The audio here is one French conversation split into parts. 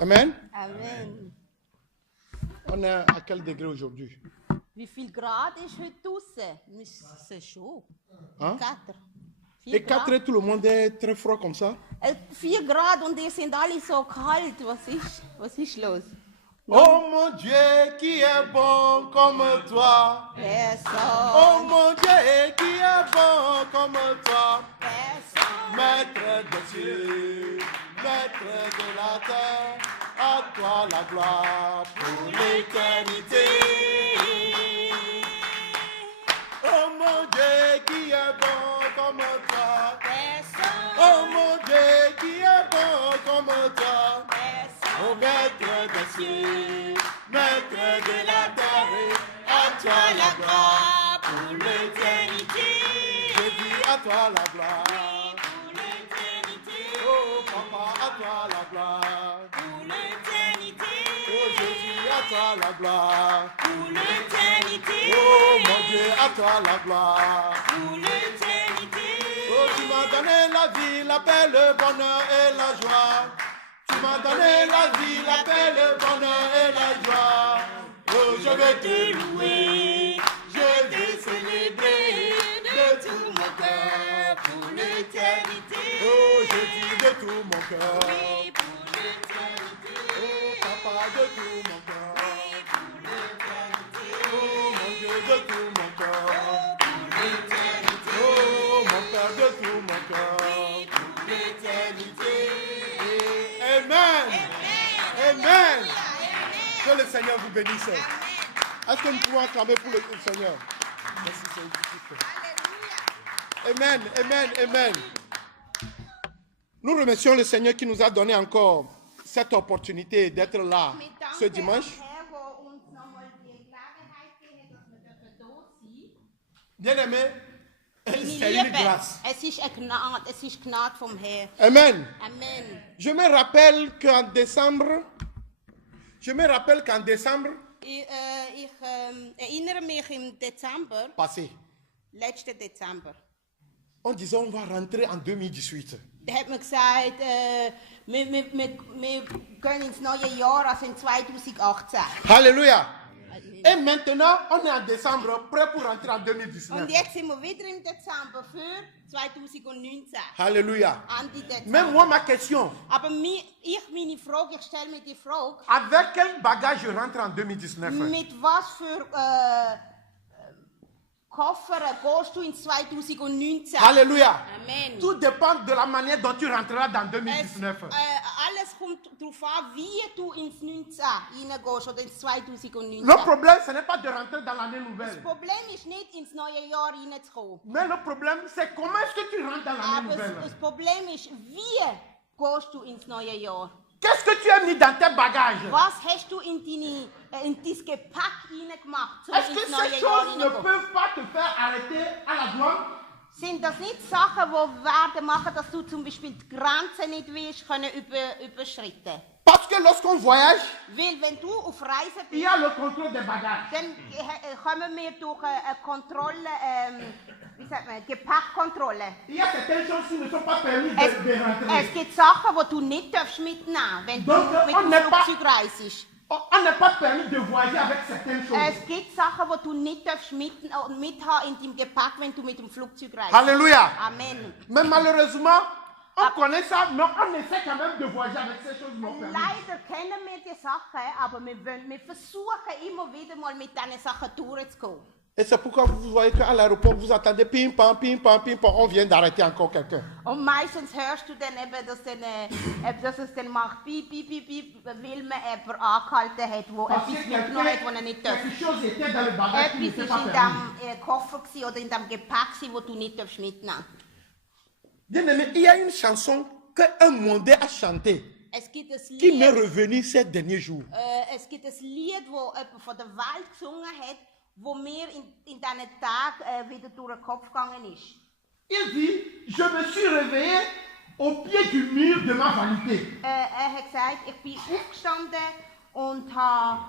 Amen. Amen. On est à quel degré aujourd'hui? Wie viel Grad ist heute draußen? C'est chaud. Hein? 4. Et 4, tout le monde est très froid comme ça? 4 Grad und ihr sind alle so kalt. Was ist los? Oh mon Dieu, qui est bon comme toi. Person. Oh mon Dieu, qui est bon comme toi. Person. Maître des cieux, maître de la terre, à toi la gloire pour l'éternité. Oh mon Dieu, qui est bon comme toi. Person. Oh mon Dieu, qui est bon comme toi. Person. Oh maître des cieux, maître de la terre, à toi la gloire pour l'éternité. Jésus, à toi la gloire. Pour l'éternité. Oh papa, à toi la gloire. Pour l'éternité. Oh Jésus, à toi la gloire. Pour l'éternité. Oh mon Dieu, à toi la gloire. Pour l'éternité. Oh tu m'as donné la vie, la paix, le bonheur et la joie. Tu m'as donné la vie, la paix, le bonheur et la joie. Oh je vais te louer, je vais célébrer de tout mon cœur pour l'éternité. Oh je dis de tout mon cœur. Oui, pour l'éternité. Oh papa de tout mon cœur. Oui, pour l'éternité. Oh mon Dieu de tout mon cœur. Pour l'éternité. Oh mon Père de tout mon cœur. Oui, pour l'éternité. Amen. Amen. Amen. Que le Seigneur vous bénisse. Est-ce que nous pouvons acclamer pour le Seigneur? Merci Seigneur. Amen. Amen. Amen. Nous remercions le Seigneur qui nous a donné encore cette opportunité d'être là ce dimanche. Bien-aimé, c'est une grâce. Es ist eine Gnade, es ist Gnade vom Herrn. Amen. Amen. Je me rappelle qu'en décembre, Ich erinnere mich im Dezember, passé, letzten Dezember, on disait on va rentrer en 2018. da hat man gesagt, wir gehen ins neue Jahr, also in 2018. Alléluia. Et maintenant, on est en décembre, prêt pour rentrer en 2019. Und jetzt sind wir wieder im Dezember für 2019. Alléluia. Ende Dezember. Mais moi, ma question, Aber meine Frage, ich stelle mir die Frage, avec quel bagage je rentre en 2019? mit was für Koffer gehst du ins 2019? Alléluia. Amen. Tout dépend de la manière dont tu rentreras dans 2019. Alles kommt darauf an, wie du ins 19 reingehst oder ins 2019. Le problème, ce n'est pas de rentrer dans l'année Das nouvelle. Problem ist nicht, ins neue Jahr reinzukommen. Mais le problème, c'est comment est-ce que tu rentres dans l'année Aber nouvelle? das Problem ist, wie gehst du ins neue Jahr? Qu'est-ce que tu as mis dans tes bagages? Was hast du in dein Gepäck reingemacht, um Est-ce que ins ces neue Jahr choses ne reinzugehen? peuvent pas te faire arrêter à la douane? Sind das nicht Sachen, die werden machen, dass du zum Beispiel die Grenzen nicht willst, können überschreiten? Parce que lorsqu'on voyage, Weil wenn du auf Reise il y bist, a le contrôle des bagages. dann kommen wir durch eine Kontrolle, wie sagt man, Gepäckkontrolle. Il y a certaines choses qui ne sont pas permises Es, de rentrer. es gibt Sachen, die du nicht mitnehmen darfst, wenn du Donc, mit on dem n'est pas- Flugzeug reist. On n'est pas permis de voyager avec certaines choses. Es gibt Sachen, die du nicht mithaben in deinem Gepäck, wenn du mit dem Flugzeug reist. Alléluia. Amen. Mais malheureusement, on connaît ça, mais on essaie quand même de voyager avec ces choses non permises. Leider kennen wir die Sachen, aber wir versuchen immer wieder mal mit diesen Sachen durchzukommen. Et c'est pourquoi vous voyez qu'à l'aéroport, vous attendez pim, pam, on vient d'arrêter encore quelqu'un. Und meistens hörst du dann eben, dass es dann macht, piep, piep, piep, piep, weil man jemanden angehalten hat, der Parce que etwas mitgenommen hat, was er nicht darf. quelque chose était dans le bagage qui Etwas n'était war pas in permis. diesem Koffer gewesen oder in diesem Gepäck, das du nicht mitnehmen darfst. Bien aimé, il y a une chanson qu'un mondé a chantée Es gibt ein qui m'est Lied, revenue ces derniers jours. es gibt ein Lied, das jemand von der Welt gesungen hat, wo mir in diesen Tagen wieder durch den Kopf gegangen ist. Il dit, je me suis réveillé au pied du mur de ma vanité. Er hat gesagt, ich bin aufgestanden und habe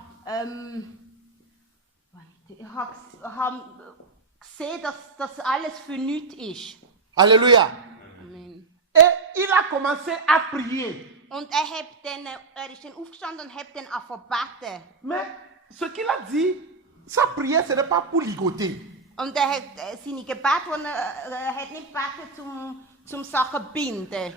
gesehen, dass das alles für nichts ist. Alléluia. Amen. Et il a commencé à prier. Und ist dann aufgestanden und hat dann angefangen zu beten. Mais ce qu'il a dit, sa prière, ce n'est pas pour ligoter. Und hat seine Gebete, die hat nicht gebeten, zum Sachen zu binden.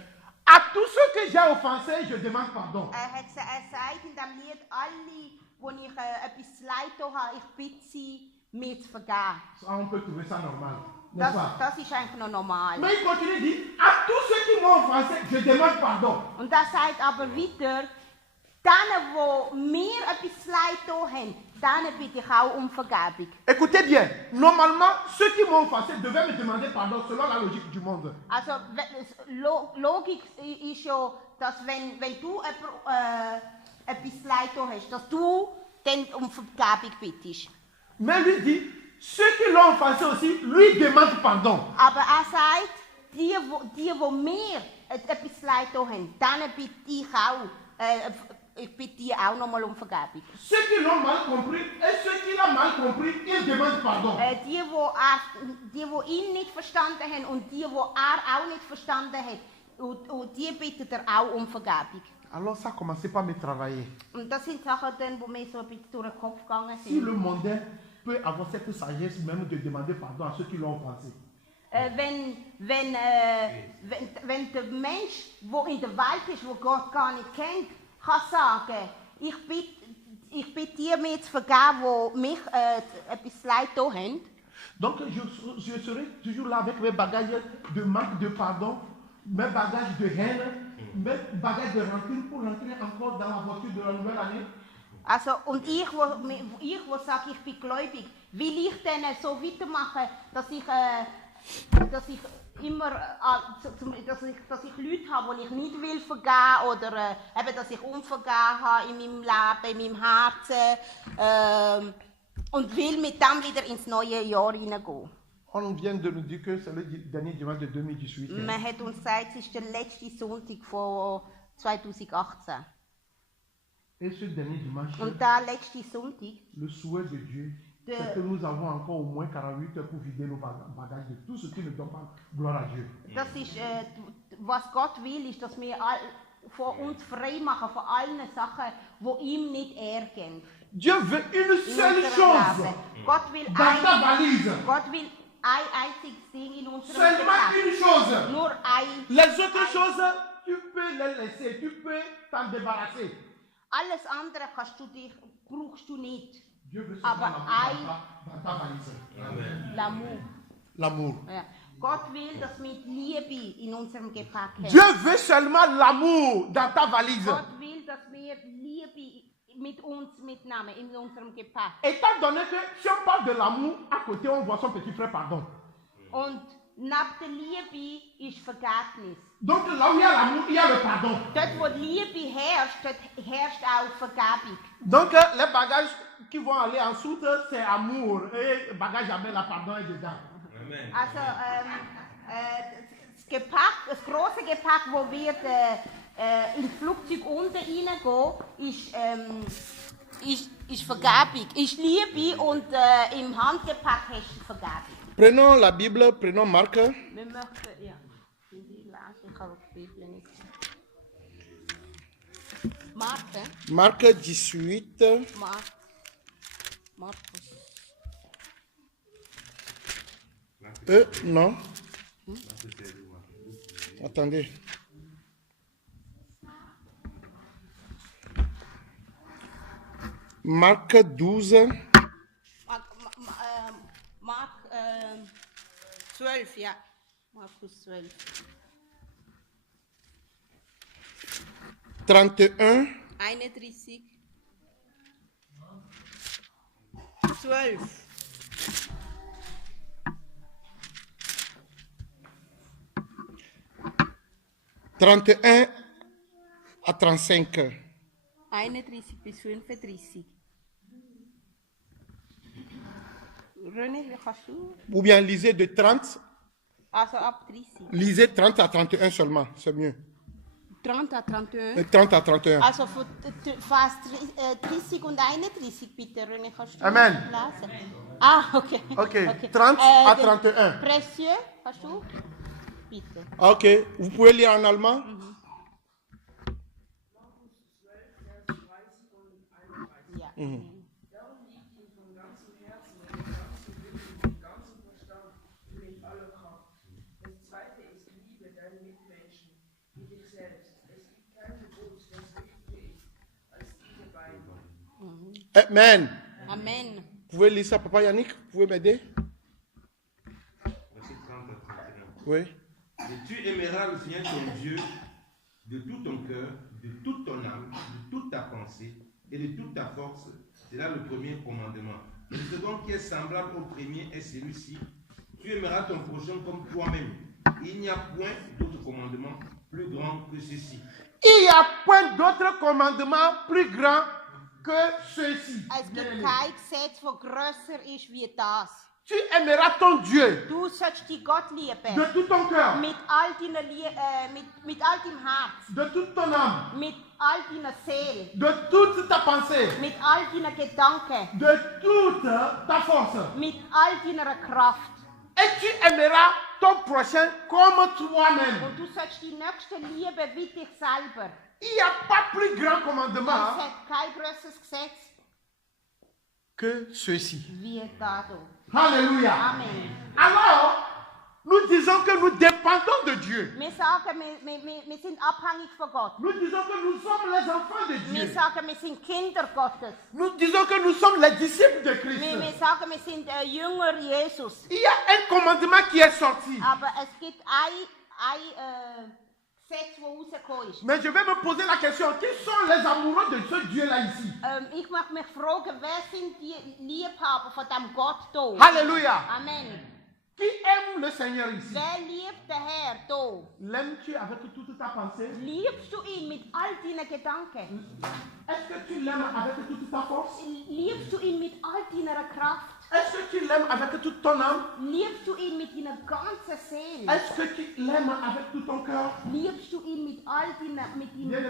À tous ceux que j'ai offensés, je demande pardon. Er sagt in diesem Lied, alle, wo ich etwas zu leid habe, ich bitte sie, mir zu vergeben. Ça, on peut trouver ça normal. N'est-ce pas? Das ist eigentlich noch normal. Mais il continue, il dit, à tous ceux qui m'ont offensé, je demande pardon. Und das sagt aber weiter, denen, die mir etwas zu leid haben, denen bitte ich auch um Vergebung. Écoutez bien, normalement, ceux qui m'ont offensé devaient me demander pardon selon la logique du monde. Also, Logik ist ja, dass wenn du etwas zu leid hast, dass du dann um Vergebung bittest. Mais lui dit, ceux qui l'ont offensé aussi, lui demandent pardon. Aber er sagt, die mir etwas zu leid haben, denen bitte ich auch, ich bitte die auch nochmal um Vergebung. Ceux qui l'ont mal compris et ceux qui l'ont mal compris, ils demandent pardon. Die ihn nicht verstanden haben und die er auch nicht verstanden hat, und die bittet er auch um Vergebung. Alors ça a commencé par me travailler. Und das sind Sachen, die mir so ein bisschen durch den Kopf gegangen Si sind. le mondain peut avoir cette sagesse même de demander pardon à ceux qui l'ont offensé. Wenn der Mensch, der in der Welt ist, der Gott gar nicht kennt, kann sagen, ich bitte dir, mir zu vergeben, die mich etwas zu leid getan haben. Donc je serai toujours là avec mes bagages de manque de pardon, mes bagages de haine, mes bagages de rancune pour rentrer encore dans la voiture de la nouvelle année. Also, und ich, wo sage, ich bin gläubig, will ich dann so weitermachen, dass ich immer, dass ich Leute habe, die ich nicht will vergeben, oder eben, dass ich unvergeben habe in meinem Leben, in meinem Herzen, und will mit dem wieder ins neue Jahr hineingehen. On vient de nous dire que c'est le dernier dimanche de 2018. Man hat uns gesagt, es ist der letzte Sonntag von 2018. Et ce dernier dimanche, Und der letzte Sonntag, le souhait de Dieu, c'est que nous avons encore au moins 48 heures pour vider nos bagages de tout ce qui ne donne pas gloire à Dieu. das ist, was Gott will, ist, dass wir von uns frei machen von allen Sachen, die ihm nicht Ehre geben. Dieu veut une seule chose Gott will dans ta valise. ein einziges Ding in unserem Seulement Gepäck. une chose. Nur ein. Les autres choses, tu peux les laisser, tu peux t'en débarrasser. Alles andere brauchst du nicht. Dieu veut Aber seulement dans ta valise. Amen. L'amour. L'amour. Ja. Gott will, dass wir Liebe in unserem Gepäck haben. Dieu veut seulement l'amour dans ta valise. Gott will, dass wir Liebe mit uns mitnehmen in unserem Gepäck. Étant donné que si on parle de l'amour, à côté on voit son petit frère, pardon. Und neben der Liebe ist Vergebnis. Donc là où il y a l'amour, il y a le pardon. Dort, wo die Liebe herrscht, dort herrscht auch Vergebung. Donc les bagages qui vont aller en soute, c'est amour. Et le bagage avec la pardon est dedans. Amen. Also das Gepäck, das große Gepäck, wo wird ins Flugzeug unten reingehen, ist Vergebung, ist Liebe, und im Handgepäck hast du Vergebung. Prenons la Bible, prenons Marc. Wir möchten, ja, ich lese, ich habe die Bibel nicht. Marc 18. Markus. Non. Attendez. Marc 12. Mark 12, ja. Markus 12. 31. 31. 12. À 35. 31 bis 35. René, wie kannst du? Ou bien lisez de 30. Also ab 30. Lisez 30 à 31 seulement, c'est mieux. 30 à 31. 30 à 31. Also von Vers 30 und 31, bitte, René, kannst du Amen. lesen? Ah, okay. Ok, 30 à 31. Précieux, kannst du? Bitte. Ok, vous pouvez lire en allemand? Darum liebt ihn von ganzem Herzen, mit ganzem Willen, mit ganzem Verstand und mit aller Kraft. Das zweite ist, liebe deine Mitmenschen wie dich selbst. Es gibt kein Gebot, das wichtiger ist als diese beiden. Amen. Amen. Vous pouvez lire ça, Papa Yannick? Vous pouvez m'aider? Verset 30 à 31. Oui. Et tu aimeras le Seigneur ton Dieu de tout ton cœur, de toute ton âme, de toute ta pensée et de toute ta force. C'est là le premier commandement. Et le second qui est semblable au premier est celui-ci. Tu aimeras ton prochain comme toi-même. Il n'y a point d'autre commandement plus grand que ceci. Il n'y a point d'autre commandement plus grand que ceci. Es gibt kein Gesetz, das grösser ist wie das. Tu aimeras ton Dieu Du sollst die Gott lieben. de tout ton cœur, Mit all deiner mit all deinem Herz. de toute ton âme, Mit all deiner Seele. de toute ta pensée, Mit all deinen Gedanken. de toute ta force. Mit all deiner Kraft. Et tu aimeras ton prochain comme toi-même. Und du sollst die Nächsten lieben wie dich selber. Il n'y a pas plus grand Es commandement hat kein grösseres Gesetz que ceci. wie da. Alléluia. Amen. Alors, nous disons que nous dépendons de Dieu. Wir sagen, wir sind abhängig von Gott. Nous disons que nous sommes les enfants de Wir Dieu. sagen, wir sind Kinder Gottes. Nous disons que nous sommes les disciples de Christ. Wir sagen, wir sind Jünger Jesus. Il y a un commandement qui est sorti. Aber es gibt ein Gesetz, das rausgekommen ist. Mais je vais me poser la question, qui sont les amoureux de ce Dieu-là ici? Ich möchte mich fragen, wer sind die Liebhaber von diesem Gott hier? Alléluia. Amen. Qui aime le Seigneur ici? Wer liebt den Herr hier? L'aimes-tu avec toute ta pensée? Liebst du ihn mit all deinen Gedanken? Est-ce que tu l'aimes avec toute ta force? Liebst du ihn mit all deiner Kraft? Est-ce que tu l'aimes avec toute ton âme? Liebst du ihn mit deiner ganzen Seele? Est-ce que tu l'aimes avec tout ton cœur? Liebst du ihn mit all deinem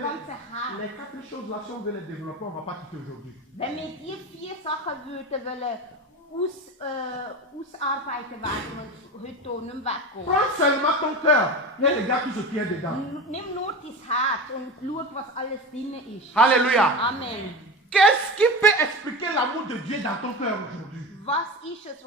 ganzen Herz? Les 4 choses là, si on veut les développer, on ne va pas quitter aujourd'hui. Wenn wir die 4 Sachen würden wollen ausarbeiten werden und heute hier nicht mehr weggehen. Prends seulement ton cœur et regarde tout ce qui est dedans. Nimm nur dein Herz und schau, was alles drin ist. Alléluia. Amen. Qu'est-ce qui peut expliquer l'amour de Dieu dans ton cœur aujourd'hui? Was ist es,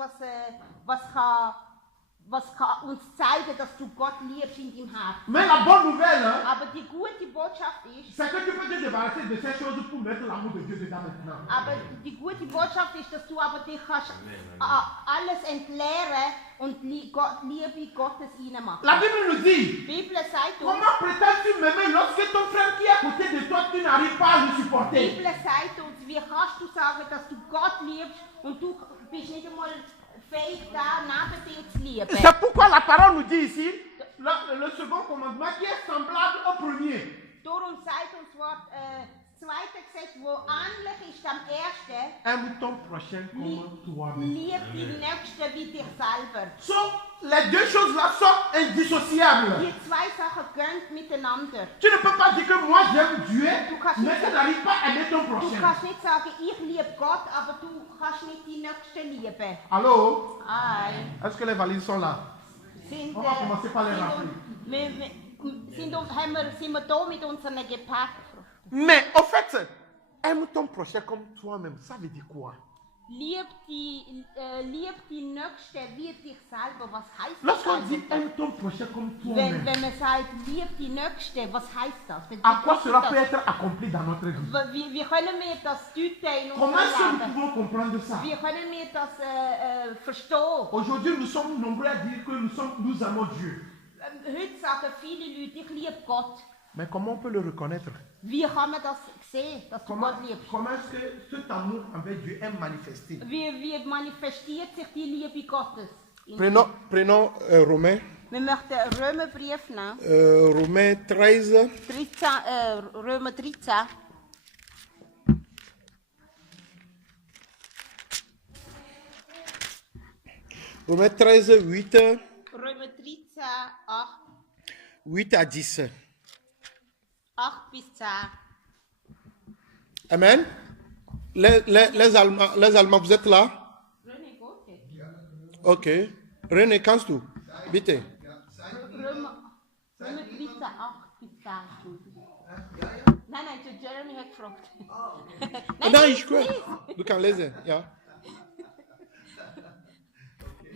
was kann uns zeigen, dass du Gott liebst in deinem Herzen? Mais la bonne nouvelle, hein, Aber die gute Botschaft ist, c'est que tu peux te débarrasser de ces choses pour mettre l'amour de Dieu dedans maintenant. aber die gute Botschaft ist, dass du aber dich kannst alles entleeren und Liebe Gottes reinmachen. La Bible nous dit, Die Bibel sagt uns, comment prétends-tu m'aimer lorsque ton frère qui est à côté de toi, tu n'arrives pas à le die supporter? Bibel sagt uns, wie kannst du sagen, dass du Gott liebst und du bist nicht einmal fähig, da neben dir zu lieben? C'est pourquoi la parole nous dit ici, le second commandement qui est semblable au premier. Darum sagt uns das Wort, das zweite Gesetz, wo ähnlich ist am ersten, Aime ton prochain comme toi-même. lieb die Nächsten wie dich selber. So, les deux choses là sont indissociables. Die 2 Sachen gehen miteinander. Tu ne peux pas dire que moi j'aime Dieu, Du kannst mais nicht tu n'arrives pas à aimer ton Du prochain. kannst nicht sagen, ich liebe Gott, aber du kannst nicht die Nächsten lieben. Allô? Nein. Est-ce que les valises sont là? Sind, On va commencer par les sind, rappeler. sind wir da mit unserem Gepäck? Mais au fait, aime ton prochain comme toi-même. Ça veut dire quoi? Lieb die Nächsten wie dich selber. Was heißt das? Lorsqu'on dit aime ton prochain comme toi-même, Wenn man sagt, lieb die Nächsten, was heißt das? à quoi cela peut être accompli dans notre vie? Wie können wir das deuten in Comment est-ce que unserem nous Leben? pouvons comprendre ça? Wie können wir das verstehen? Aujourd'hui, nous sommes nombreux à dire que nous aimons Dieu. Heute sagen viele Leute, ich liebe Gott. Mais comment on peut le reconnaître? Wie kann man das sehen, dass du Comment, Gott liebst? comment est-ce que cet amour envers Dieu est manifesté? Wie manifestiert sich die Liebe Gottes? Prenons Romains, Wir möchten Römerbrief nehmen. Romains 13, 13, Römer 13. Romains 13, 8, Römer 13, 8, 8 à 10. 8 bis 10. Amen. Les Allemands, vous êtes là? René, gut. Ok. René, kannst du? Bitte. Römer 13, 8 bis 10. Nein, zu Jeremy hat gefragt. Nein, ich gut. Du kannst lesen, ja.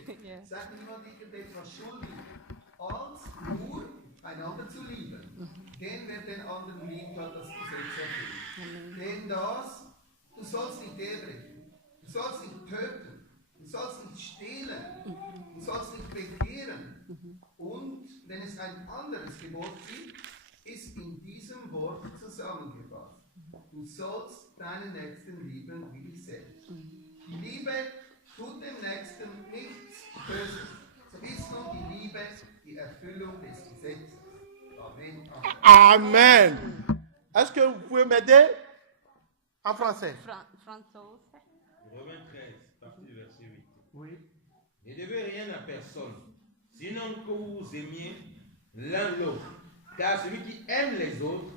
Okay. Sagt niemand etwas schuldig, als nur einander zu lieben. Den, wer den anderen liebt, hat das Gesetz erfüllt. Denn du sollst nicht ehebrechen, du sollst nicht töten, du sollst nicht stehlen, du sollst nicht begehren. Und wenn es ein anderes Gebot gibt, ist in diesem Wort zusammengefasst. Du sollst deinen Nächsten lieben wie dich selbst. Die Liebe tut dem Nächsten nichts Böses. So ist nun die Liebe die Erfüllung des Gesetzes. Amen. Amen. Est-ce que vous pouvez m'aider en français? Franzose. Romains 13, partie du verset 8. Oui. Ne devez rien à personne, sinon que vous aimiez l'un l'autre. Car celui qui aime les autres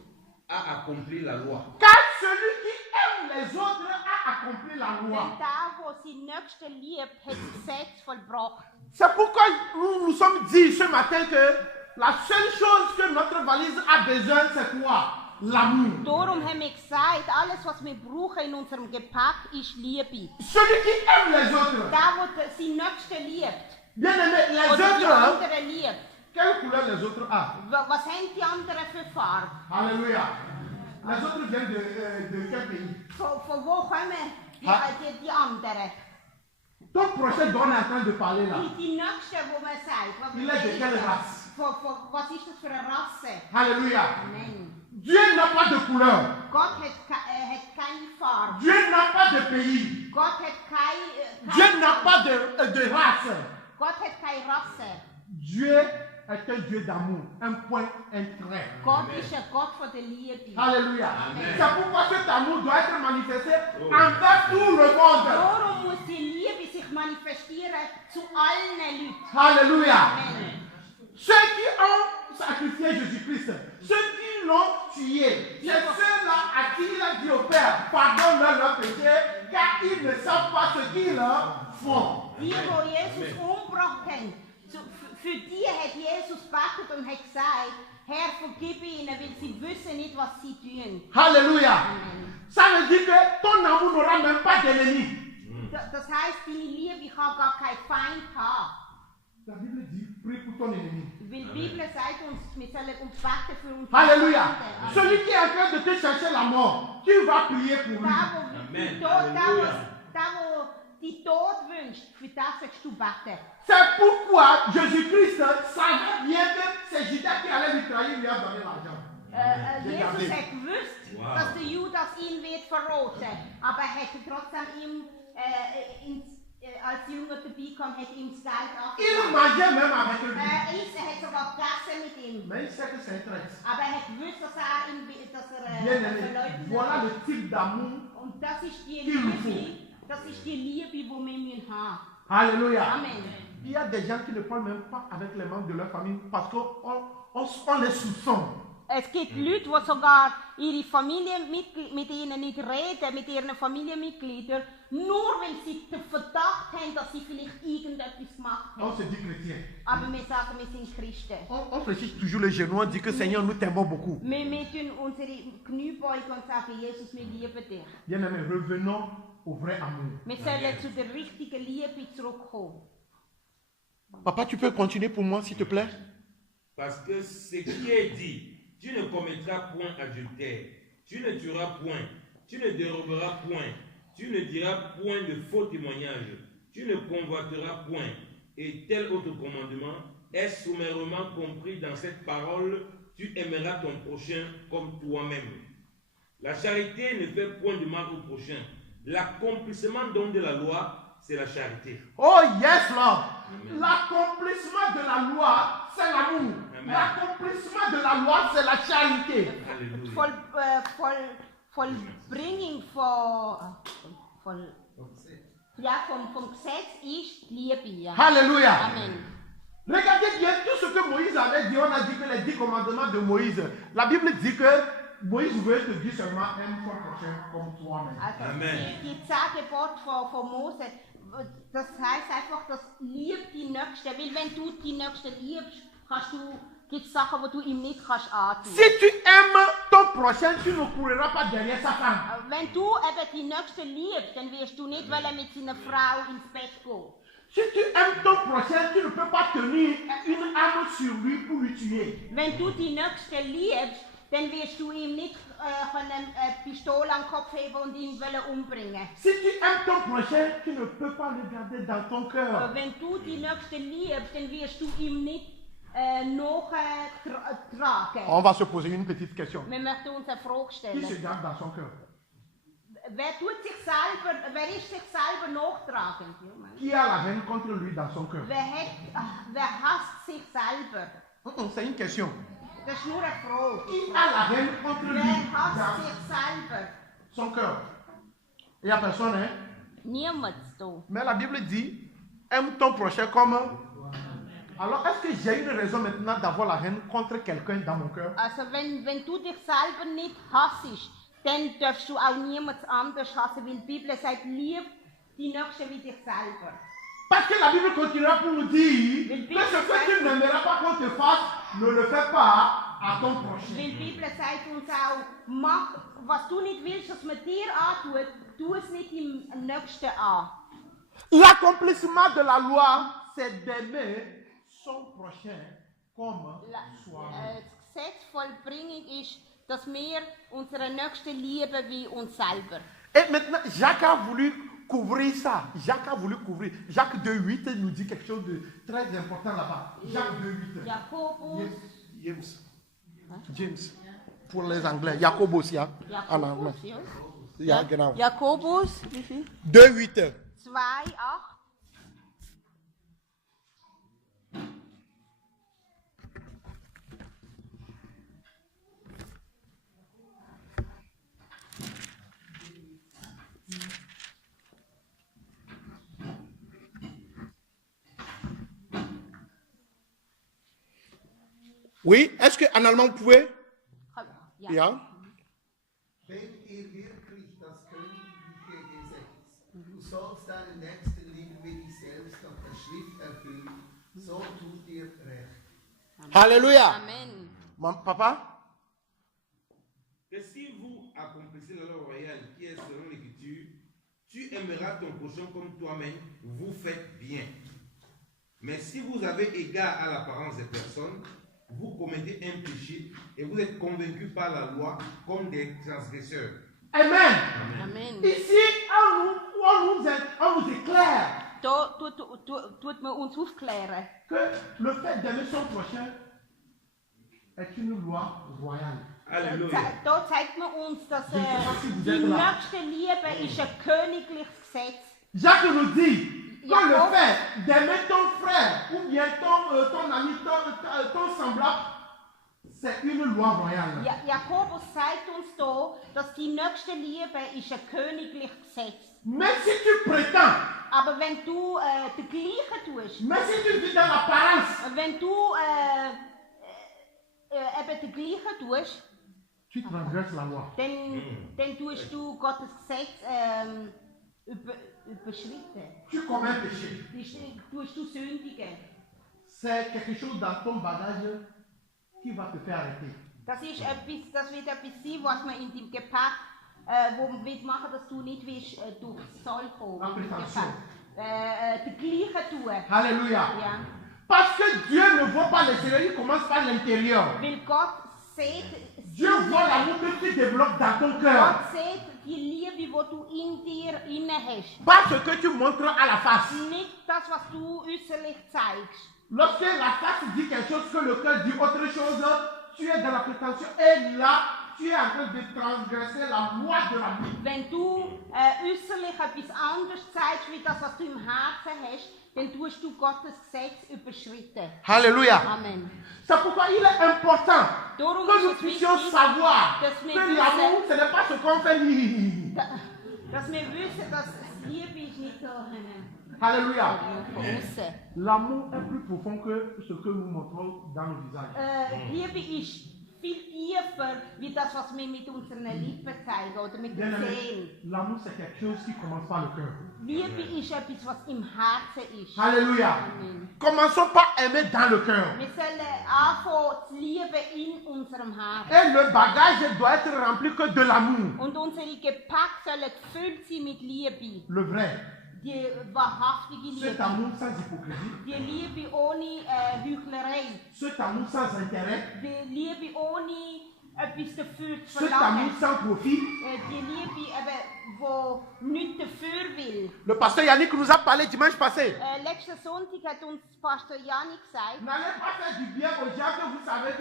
a accompli la loi. Car celui qui aime les autres a accompli la Denn loi. der, der seinen Nächsten liebt, hat das Gesetz vollbracht. C'est pourquoi nous nous sommes dit ce matin que la seule chose que notre valise a besoin, c'est quoi? L'amour. Darum haben wir gesagt, alles, was wir brauchen in unserem Gepäck, ist Liebe. Celui qui aime les autres. Der seinen Nächsten liebt, Bien aimé, les oder die autres, anderen liebt. quelle couleur les autres ont? Was haben die anderen für Farbe? Alléluia. Les autres viennent de quel pays? Von wo kommen die anderen? Ton prochain dont on est en train de parler là. Die Nächsten, wo man sagt. Il est de quelle race? Was ist das für eine Rasse? Alléluia. Amen. Dieu n'a pas de couleur. Gott hat keine Farbe. Dieu n'a pas de pays. Gott hat keine Dieu n'a pas de race. Gott hat keine Rasse. Dieu est un Dieu d'amour. Un point, un trait. Gott ist ein Gott von der Liebe. Alléluia. Amen. C'est pourquoi cet amour doit être manifesté envers tout le monde. Darum muss die Liebe sich manifestieren zu allen Leuten. Alléluia. Amen. Ceux qui ont sacrifié Jésus-Christ, ceux qui l'ont tué, c'est ceux-là à qui il a dit au Père, pardonne-leur leurs péchés, car ils ne savent pas ce qu'ils font. Die, die Jesus umgebracht haben, für die hat Jesus gebetet und hat gesagt, Herr, vergib ihnen, weil sie wissen nicht, was sie tun. Alléluia. Amen. Ça veut dire que ton amour n'aura même pas d'ennemi. Das heisst, deine Liebe kann gar keinen Feind haben. La Bible dit, prie pour ton ennemi. Weil die Bibel sagt uns, wir sollen uns beten für uns. Alléluia. Celui qui est en train de te chercher la mort, tu vas prier pour lui. Amen. Der, wo die Tod wünscht, für das sollst du beten. C'est pourquoi Jésus-Christ savait bien que c'est Judas qui allait lui trahir, lui a donné l'argent. Jesus hat gewusst, Wow. dass der Judas ihn wird verraten. Aber er hat trotzdem ihm, als Jünger dabei kam, hat ihm das Geld Il abgenommen. mangeait même avec lui. Er hat sogar gegessen mit ihm. Mais il sait que c'est un traître. Aber er hat gewusst, dass er Bien aimé, verleugnet voilà hat. le type d'amour. Und das ist die Qu'il nous Liebe, das ist die Liebe, die wir müssen haben. Alléluia. Amen. Il y a des gens qui ne parlent même pas avec les membres de leur famille parce qu'on les soupçonne. Es gibt Leute, die sogar ihre mit ihnen nicht reden, mit ihren Familienmitgliedern, nur weil sie den Verdacht haben, dass sie vielleicht irgendetwas gemacht haben. On se dit chrétien. Aber wir sagen, wir sind Christen. On fléchit toujours les genoux, on dit que Seigneur, nous t'aimons beaucoup. Wir tun unsere Knie beugen und sagen, Jesus, wir lieben dich. Bien aimé, revenons au vrai amour. Wir sollen zu der richtigen Liebe zurückkommen. Papa, tu peux continuer pour moi, s'il te plaît? Parce que ce qui est dit, tu ne commettras point adultère, tu ne tueras point, tu ne déroberas point, tu ne diras point de faux témoignages, tu ne convoiteras point, et tel autre commandement est sommairement compris dans cette parole, tu aimeras ton prochain comme toi-même. La charité ne fait point de mal au prochain. L'accomplissement donc de la loi, c'est la charité. Oh yes, Lord. L'accomplissement de la loi, c'est l'amour. Amen. L'accomplissement de la loi, c'est la charité. Alléluia. Vollbringung vom Gesetz ist Liebe. Ja. Alléluia. Amen. Regardez bien tout ce que Moïse avait dit. On a dit que les 10 commandements de Moïse. La Bible dit que Moïse veut te dire seulement aime ton prochain comme toi-même. Also Amen. die 10 Gebote von Mose, das heißt einfach, dass lieb die Nächsten, weil wenn du die Nächsten liebst, kannst du gibt es Sachen, die du ihm nicht kannst antun. Si tu aimes ton prochain, tu ne courras pas derrière sa femme. Wenn du eben die Nächste liebst, dann wirst du nicht wollen mit seiner Frau ins Bett gehen. Si tu aimes ton prochain, tu ne peux pas tenir une arme sur lui pour lui tuer. Wenn du die Nächste liebst, dann wirst du ihm nicht eine Pistole am Kopf heben und ihn umbringen. Si tu aimes ton prochain, tu ne peux pas le garder dans ton cœur. Wenn du die Nächste liebst, dann wirst du ihm nicht nachtragen. On va se poser une petite question. Wir möchten uns eine Frage Qui stellen. se garde dans son cœur? Wer ist sich selber nachtragend? Qui a la haine contre lui dans son cœur? Wer hasst sich selber? C'est une question. Das ist nur eine Frage. Qui a la haine contre lui Wer hasst dans sich selber? son cœur? Il n'y a personne, hein? Niemand da. Mais la Bible dit, aime ton prochain comme... Alors, est-ce que j'ai une raison maintenant d'avoir la haine contre quelqu'un dans mon cœur? Also wenn du dich selber nicht hassest, dann darfst du auch niemand anders hassen, weil die Bibel sagt, lieb die Nächsten wie dich selber. Parce que la Bible continuera pour nous dire que ce que tu n'aimeras pas qu'on te fasse, ne le fais pas à ton prochain. Weil die Bibel sagt uns auch, mach, was du nicht willst, dass man dir antut, tu es nicht im Nächsten an. L'accomplissement de la loi, c'est d'aimer son prochain comme soi-même. Das Gesetzvollbringung ist, dass wir unsere Nächsten lieben wie uns selber. Et maintenant, Jacques a voulu couvrir ça. Jacques a voulu couvrir. Jacques 2.8 nous dit quelque chose de très important là-bas. Jacques 2.8. Jakobus, James. Pour les Anglais. Jakobus, ja. En Anglais. ja. Ja, genau. Jakobus, wie viel? 2.8. 2,8. Oui, est-ce qu'en allemand vous pouvez? Ja. Ja. Wenn ihr wirklich das königliche Gesetz, du sollst deinen Nächsten lieben wie dich selbst, nach der Schrift erfüllt, so tut ihr recht. Alléluia. Amen. Papa? Que si vous accomplissez la loi royale qui est selon l'Écriture, tu aimeras ton prochain comme toi-même, vous faites bien. Mais si vous avez égard à l'apparence des personnes, vous commettez un péché et vous êtes convaincus par la loi comme des transgresseurs. Amen. Amen. Ici, on nous éclaire Da tut man uns aufklären, que le fait d'aimer son prochain est une loi royale. Alléluia. da zeigt man uns, dass Je ne sais pas si vous die êtes là. nächste Liebe ist ein königliches Gesetz. Jacques nous dit que Jacob. le fait d'aimer ton frère ou bien ton ami, ton semblable, c'est une loi royale. Jakobus sagt uns da, dass die nächste Liebe ist ein königliches Gesetz. Mais si tu prétends, Aber wenn du das Gleiche tust, mais si tu vis dans l'apparence, wenn du eben das Gleiche tust, tu transgresses la loi. dann tust du Gottes Gesetz überschritten. Tu commets un péché. Tust du sündigen. C'est quelque chose dans ton bagage qui va te faire arrêter. Das wird etwas sein, was man in deinem Gepäck, wo man will machen, dass du nicht willst, durchs Zoll kommen. Mit dem Application. Gepäck. Das Gleiche tun. Alléluia. Ja. Parce que Dieu ne voit pas l'extérieur, il commence par l'intérieur. Weil Gott sieht, Dieu voit l'amour que tu développes dans ton cœur. Gott sieht die Liebe, die du in dir inne hast. Pas ce que tu montres à la face. Nicht das, was du äußerlich zeigst. Lorsque la face dit quelque chose, que le cœur dit autre chose, tu es dans la prétention et là, tu es en train de transgresser la loi de la vie. Wenn du äußerlich etwas anderes zeigst, wie das, was du im Herzen hast, dann tust du Gottes Gesetz überschritten. Alléluia. Amen. C'est pourquoi il est important Darum que nous ist es puissions wichtig, savoir dass wir que l'amour, ce n'est pas ce qu'on fait. dass wir wissen, dass Liebe ist nicht so Alléluia. von außen. L'amour est plus profond que ce que nous montrons dans le visage. Liebe ist viel tiefer, wie das, was wir mit unseren Lippen zeigen oder mit den Zehen. L'amour, c'est quelque chose qui commence par le cœur. Liebe ist etwas, was im Herzen ist. Alléluia. Amen. Commençons par aimer dans le cœur. Wir sollen anfangen zu lieben in unserem Herzen. Et le bagage doit être rempli que de l'amour. Und unsere Gepäck sollen gefüllt sein mit Liebe. Le vrai. Die wahrhaftige Cet Liebe. amour sans hypocrisie. Die Liebe ohne Heuchlerei. Cet amour sans intérêt. Die Liebe ohne etwas dafür zu Cet amour verlangen. sans profit. Die Liebe, die nichts dafür will. Le pasteur Yannick nous a parlé dimanche passé. Letzten Sonntag hat uns Pastor Janik gesagt, N'allez pas faire du bien aux gens que vous savez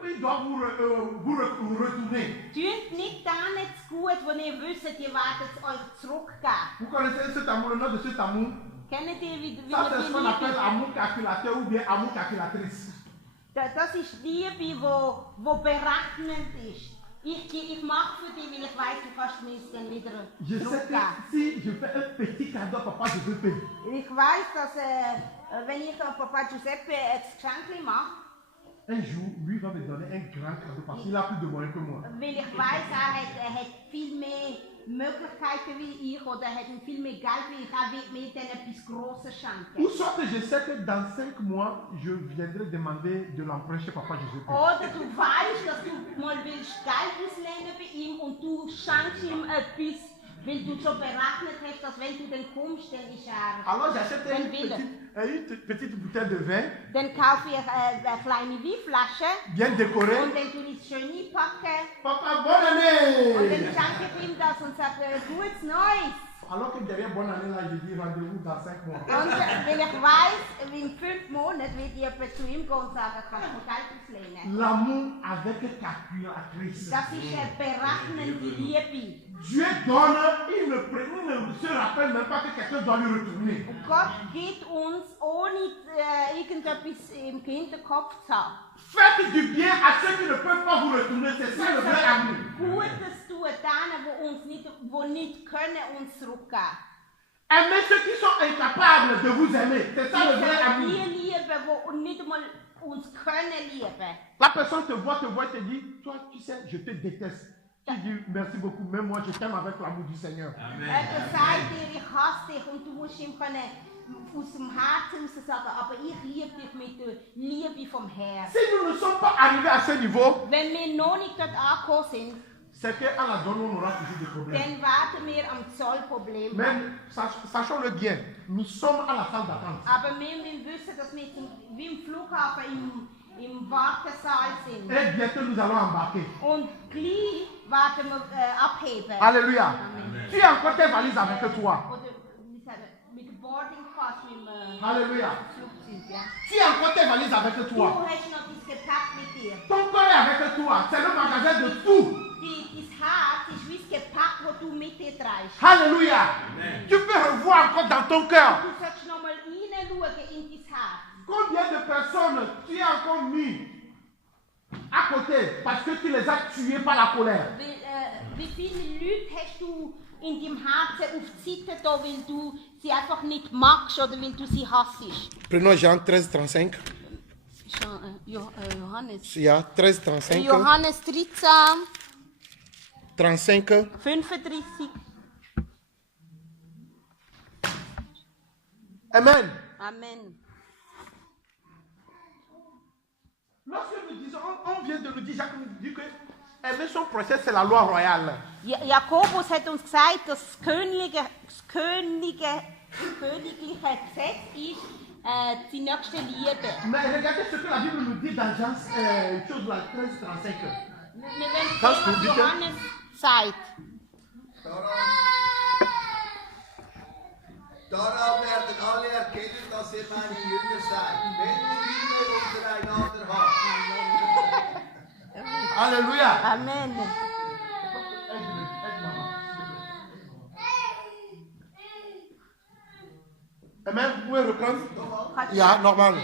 qu'ils doivent vous retourner. tut nicht denen zu gut, wo ihr wisst, ihr werdet es euch zurückgeben. Vous connaissez cet amour, le nom de cet amour? Kennt ihr, wie Ça, c'est ce qu'on appelle Liebe? amour calculateur ou bien amour calculatrice. Das ist Liebe, die berechnend ist. Ich mache für dich, weil ich weiß, du kannst mir es dann wieder Je sais que zurückgeben. si je fais un petit cadeau à papa Giuseppe, Ich weiß, dass wenn ich Papa Giuseppe ein Geschenk mache, un jour, lui va me donner un grand cadeau parce qu'il a plus de moyens que moi. weil ich weiß, er hat viel mehr Möglichkeiten wie ich oder er hat viel mehr Geld wie ich, er wird mir dann etwas Grosses schenken. Ou soit que je sais que dans 5 mois, je viendrai demander de l'emprunt chez papa Giuseppe. Oder du weißt, dass du mal willst Geld auslehnen bei ihm und du schenkst ihm etwas, weil du schon berechnet hast, dass wenn du dann kommst, dann ist er. Alors j'achète Wenn une will. petite bouteille de vin, Dann kaufe ich eine kleine Weinflasche bien décorée. und dann tue ich es schön einpacken Papa, bonne und dann année! schenke ich ihm das und sage, gutes Neues. Alors que derrière bonne année, là, je dis rendez-vous dans 5 mois. Und weil ich weiss, in 5 Monaten wird jemand zu ihm gehen und sagen, kannst du mir Geld auslehnen. L'amour avec calculatrice. Das ist eine berechnende Liebe. Dieu donne, il ne se rappelle même pas que quelqu'un doit lui retourner. Und Gott gibt uns, ohne irgendetwas im Hinterkopf zu haben. Faites du bien à ceux qui ne peuvent pas vous retourner, c'est ça le vrai amour. Gutes tun denen, die nicht können, uns zurückgeben. Aimez ceux qui sont incapables de vous aimer, c'est ça le vrai amour. Die lieben, die nicht einmal uns können lieben. La personne te voit, te dit, toi tu sais, je te déteste. Tu dis merci beaucoup, même moi je t'aime avec l'amour du Seigneur. Er sagt dir, ich hasse dich und du musst ihm können aus dem Herzen raus sagen, aber ich liebe dich mit der Liebe vom Herrn. Si nous ne sommes pas arrivés à ce niveau, Wenn wir noch nicht dort angekommen sind, c'est qu'à la donne on aura toujours des problèmes. dann werden wir am Zollproblem Mais haben. sachons-le bien, nous sommes à la salle d'attente. Aber wir müssen wissen, dass wir wie im Flughafen im Wartesaal sind. Et bientôt nous allons embarquer. Und gleich werden wir abheben. Alléluia. Amen. Tu as encore tes valises avec toi. Oder wie sagt er, mit dem Boarding Pass, mit dem Alléluia. Flugzeug. Ja. Tu as encore tes valises avec Du toi. hast noch dein Gepäck mit dir. Ton corps est avec toi. C'est le magasin de tout. Dein Herz ist wie das Gepäck, das du mit dir trägst. Alléluia. Tu peux revoir encore dans ton cœur. Du sollst noch mal hineinschauen in dein Herz. Combien de personnes tu as encore mis à côté parce que tu les as tuées par la colère. Wie viele Leute hast du in deinem Herzen auf die Seite da, weil du sie einfach nicht magst oder weil du sie hassest? Prenons Jean 13:35. Johannes. Ja, 13:35. Johannes 13, 35. 35. Amen. Amen. Lorsque nous disons, on vient de nous dire, Jacques nous dit que aimer son procès, c'est la loi royale. Jakobus hat uns gesagt, dass das königliche Gesetz ist die nächste Liebe. Mais regardez ce que la Bible nous dit dans Jean 13:35. Wir werden Kannst du sehen, was bitte? Johannes sagt. Daran werden alle erkennen, dass ihr meine Jünger seid, wenn ihr Liebe untereinander habt. Alléluia. Amen. Amen. Vous pouvez reprendre? Kannst Ja, normal.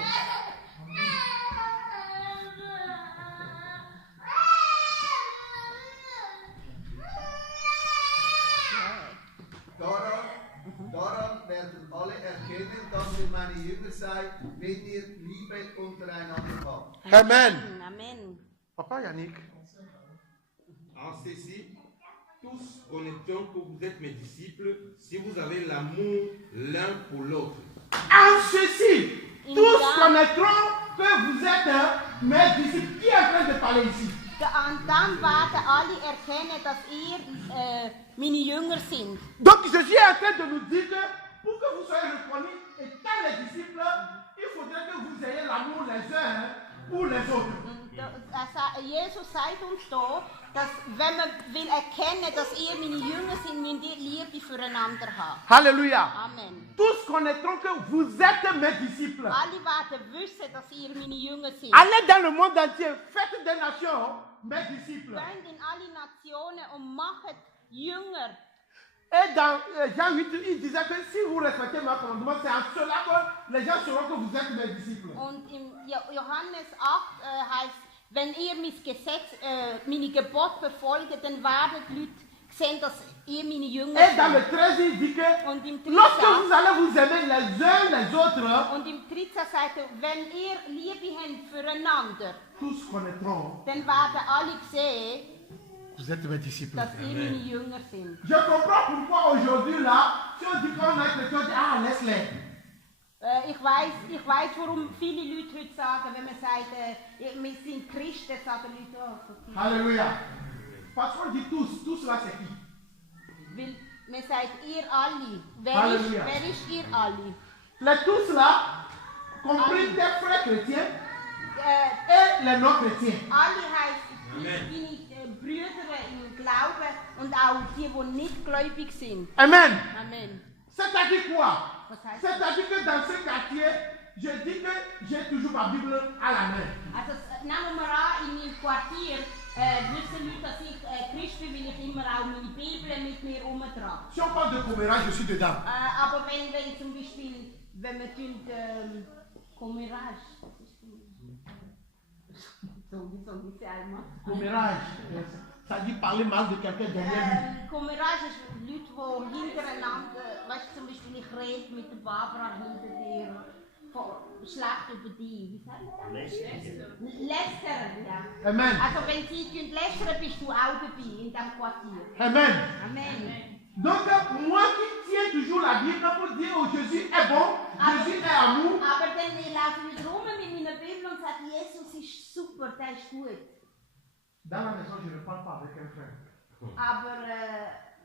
Daran werden alle erkennen, dass ihr meine Jünger seid, wenn ihr Liebe untereinander habt. Amen. Amen. Papa Papa Yannick, En ceci, tous connaîtront que vous êtes mes disciples si vous avez l'amour l'un pour l'autre. en ceci, In tous that- connaîtront que vous êtes mes disciples. Qui est en train de parler ici? Und dann werden alle erkennen, dass ihr meine Jünger sind. Donc je suis en train de nous dire que pour que vous soyez reconnus étant les disciples, il faudrait que vous ayez l'amour les uns pour les autres. Und Jesus sagt uns da, dass wenn man will erkennen, dass ihr meine Jünger sind, müsst ihr Liebe füreinander haben. Alléluia. Amen. Tous connaîtront que vous êtes mes disciples. Alle werden wissen, dass ihr meine Jünger sind. Allez dans le monde entier, faites des nations mes disciples. Geht in alle Nationen und macht Jünger. Et dans Jean 8, il disait que si vous respectez ma commandement, c'est en cela que les gens sauront que vous êtes mes disciples. Und im Johannes 8 heißt, wenn ihr meine Gebote befolgt, dann werden die Leute sehen, dass ihr meine Jünger Et dans le seid. 13, il dit que Und im 13, lorsque vous allez vous aimer les uns les autres, und im 13 sagt er, wenn ihr Liebe habt füreinander, tous connaîtront dann werden alle sehen, que vous êtes mes disciples. dass ihr meine Jünger sind. Je comprends pourquoi aujourd'hui là, si on dit qu'on est chrétien, on dit ah laisse-les. Ich weiß, warum viele Leute heute sagen, wenn man sagt, wir sind Christen, sagen Leute, oh, so viel. Alléluia. Parce qu'on dit tous là c'est qui? Weil man sagt, ihr alle. Halleluja. Wer ist ihr alle? Les tous là, compris des frères chrétiens Äh, et les non-chrétiens. alle heisst Amen. deine Brüder im Glauben und auch die nicht gläubig sind. Amen. Amen. C'est-à-dire quoi? Was heißt das? C'est-à-dire que dans ce quartier, je dis que j'ai toujours ma Bible à la main. Also nehmen wir an, in meinem Quartier wissen Leute, dass ich Christ bin, weil ich immer auch meine Bibel mit mir rumtrage. Si on parle de commérage, je suis dedans. Aber wenn zum Beispiel, wenn wir tun, Commérage, was ist so wie einmal. Commérage, ça dit parler mal de quelqu'un derrière lui. Commérage ist Leute, die hintereinander, weißt du, zum Beispiel ich rede mit der Barbara hinter dir, schlecht über dich, wie sagt man das? Lästern, ja. Amen. Also wenn sie lästern, bist du auch dabei in diesem Quartier. Amen. Amen. Donc, moi qui tiens toujours la Bible pour dire oh, Jésus est bon, Jésus est amour. Aber dann laufe ich wieder rum mit meiner Bibel und sage, Jesus ist super, der ist gut. Dans la maison, je ne parle pas avec un frère. Aber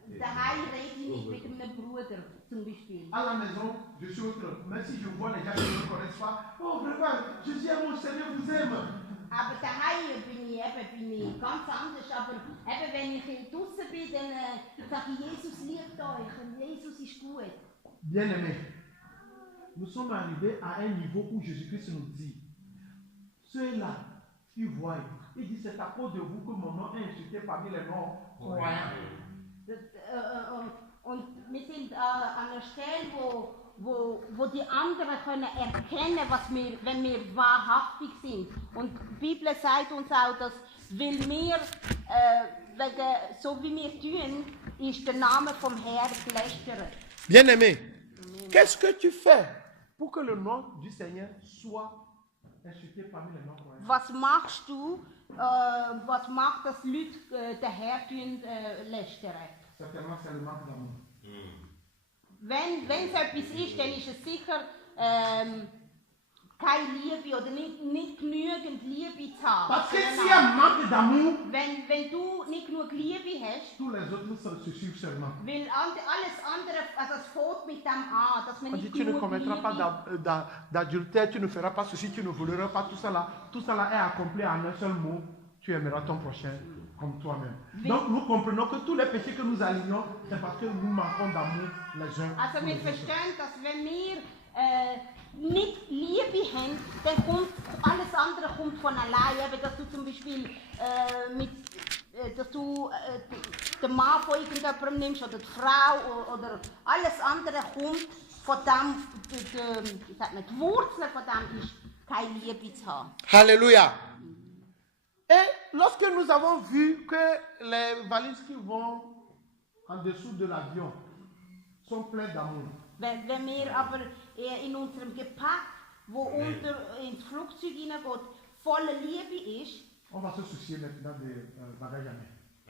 daheim rede ich nicht mit einem Bruder zum Beispiel. À la maison, je suis autre. Même si je vois les gens qui ne me connaissent pas, oh vraiment, Jésus est mon Seigneur, vous aime. Aber daheim bin ich ganz anders. Aber eben, wenn ich draußen bin, dann sage ich, Jesus liebt euch und Jesus ist gut. Bien-aimés, nous sommes arrivés à un niveau où Jésus-Christ nous dit, ceux-là qui voient, il dit, c'est à cause de vous que mon nom est insulté parmi les non-croyants. Und wir sind an einer Stelle, wo die anderen können erkennen, wenn wir wahrhaftig sind. Und die Bibel sagt uns auch, dass weil wir, so wie wir tun, ist der Name vom Herrn gelästert. Bien-aimé, qu'est-ce que tu fais pour que le nom du Seigneur soit insulté parmi les non-croyants? Was machst du, was macht, dass Leute den Herrn lästern? Certainement, c'est le manque d'amour. Wenn es etwas ist, dann ist es sicher keine Liebe oder nicht genügend Liebe zu haben. Parce que s'il y a un manque d'amour, Wenn du nicht genug Liebe hast, tous les autres se suivent seulement. weil alles andere, also es fängt mit dem an, dass man On dit, nicht tu ne genug commettras pas Liebe... d'adultère, tu ne feras pas ceci, tu ne voleras pas tout ça là est accompli en un seul mot, tu aimeras ton prochain comme toi-même. Donc nous comprenons que tous les péchés que nous alignons, c'est parce que nous manquons d'amour les uns Also pour wir les autres. verstehen, dass wenn wir nicht Liebe haben, dann kommt alles andere kommt von allein. Eben, dass du zum Beispiel dass du den Mann von irgendjemandem nimmst oder die Frau oder alles andere kommt von dem, wie sagt man, die Wurzel von dem ist, keine Liebe zu haben. Alléluia. Et lorsque nous avons vu que les valises qui vont en dessous de l'avion sont pleines d'amour, Wenn wir aber in unserem Gepäck, wo unter ins Flugzeug hineingeht, voller Liebe ist, On va se soucier maintenant des bagages à main.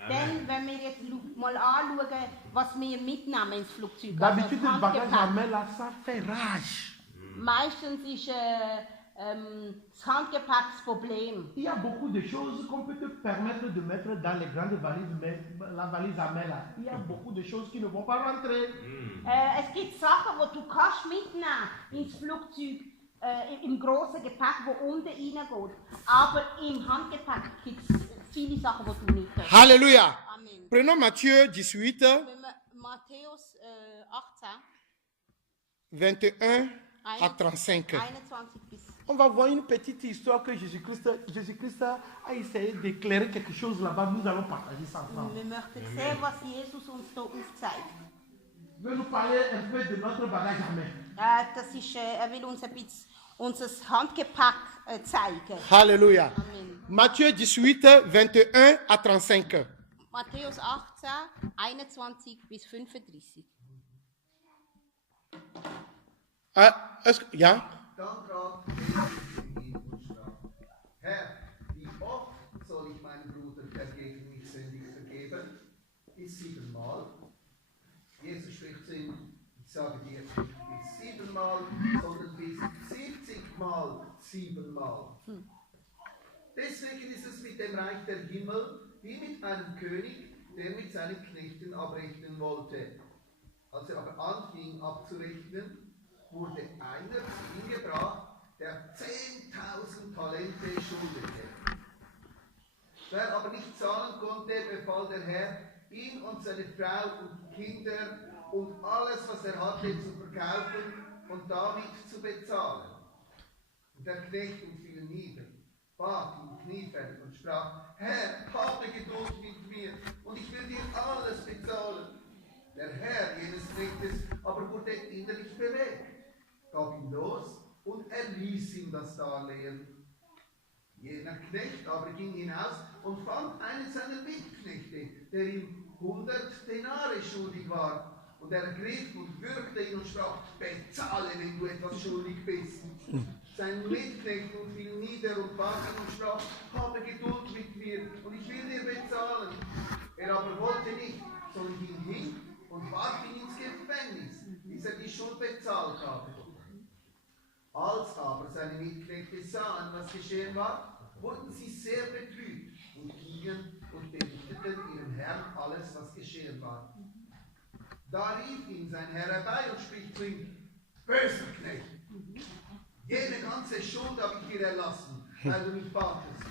Dann, wenn wir jetzt mal anschauen, was wir mitnehmen ins Flugzeug. D'habitude, das le bagage à Handgepäck. main, là, ça fait rage. Meistens ist das Handgepäck das Problem. Il y a beaucoup de choses qu'on peut te permettre de mettre dans les grandes valises, mais la valise à main, là, il y a beaucoup de choses qui ne vont pas rentrer. Es gibt Sachen, die du kannst mitnehmen ins Flugzeug, im grossen Gepäck, wo unten reingeht. Aber im Handgepäck gibt es viele Sachen, die du nicht hast. Alléluia. Amen. Prenons Matthieu 18, Wenn wir Matthäus 18, 21 à 35. 21 bis. On va voir une petite histoire que Jésus-Christ a essayé d'éclairer quelque chose là-bas. Nous allons partager ça ensemble. Wir möchten sehen, was Jesus uns hier aufzeigt. Je vais nous parler un peu de notre bagage à main. Das ist, er will uns ein bisschen unser Handgepäck zeigen. Alléluia. Amen. Matthieu 18, 21 à 35. Matthäus 18, 21 bis 35. Ja? Dann trat Jesus in ihn und sprach: Herr, wie oft soll ich meinem Bruder, der gegen mich sündigt, vergeben? Bis 7-mal? Jesus spricht zu ihm: Ich sage dir, nicht bis 7-mal, sondern bis 70-mal 7-mal. Deswegen ist es mit dem Reich der Himmel wie mit einem König, der mit seinen Knechten abrechnen wollte. Als er aber anfing abzurechnen, wurde einer zu ihm gebracht, der 10.000 Talente schuldete. Wer aber nicht zahlen konnte, befahl der Herr, ihn und seine Frau und Kinder und alles, was er hatte, zu verkaufen und damit zu bezahlen. Und der Knecht fiel nieder, bat ihn kniefällig und sprach: Herr, habe Geduld mit mir, und ich will dir alles bezahlen. Der Herr jenes Knechtes aber wurde innerlich bewegt, gab ihn los und erließ ihm das Darlehen. Jener Knecht aber ging hinaus und fand einen seiner Mitknechte, der ihm 100 Denare schuldig war. Und er ergriff und würgte ihn und sprach: Bezahle, wenn du etwas schuldig bist. Sein Mitknecht fiel nieder und bat ihn und sprach: Habe Geduld mit mir, und ich will dir bezahlen. Er aber wollte nicht, sondern ging hin und warf ihn ins Gefängnis, bis er die Schuld bezahlt habe. Als aber seine Mitknechte sahen, was geschehen war, wurden sie sehr betrübt und gingen und berichteten ihrem Herrn alles, was geschehen war. Da rief ihn sein Herr herbei und spricht zu ihm: Böser Knecht, jene ganze Schuld habe ich dir erlassen, weil du mich batest.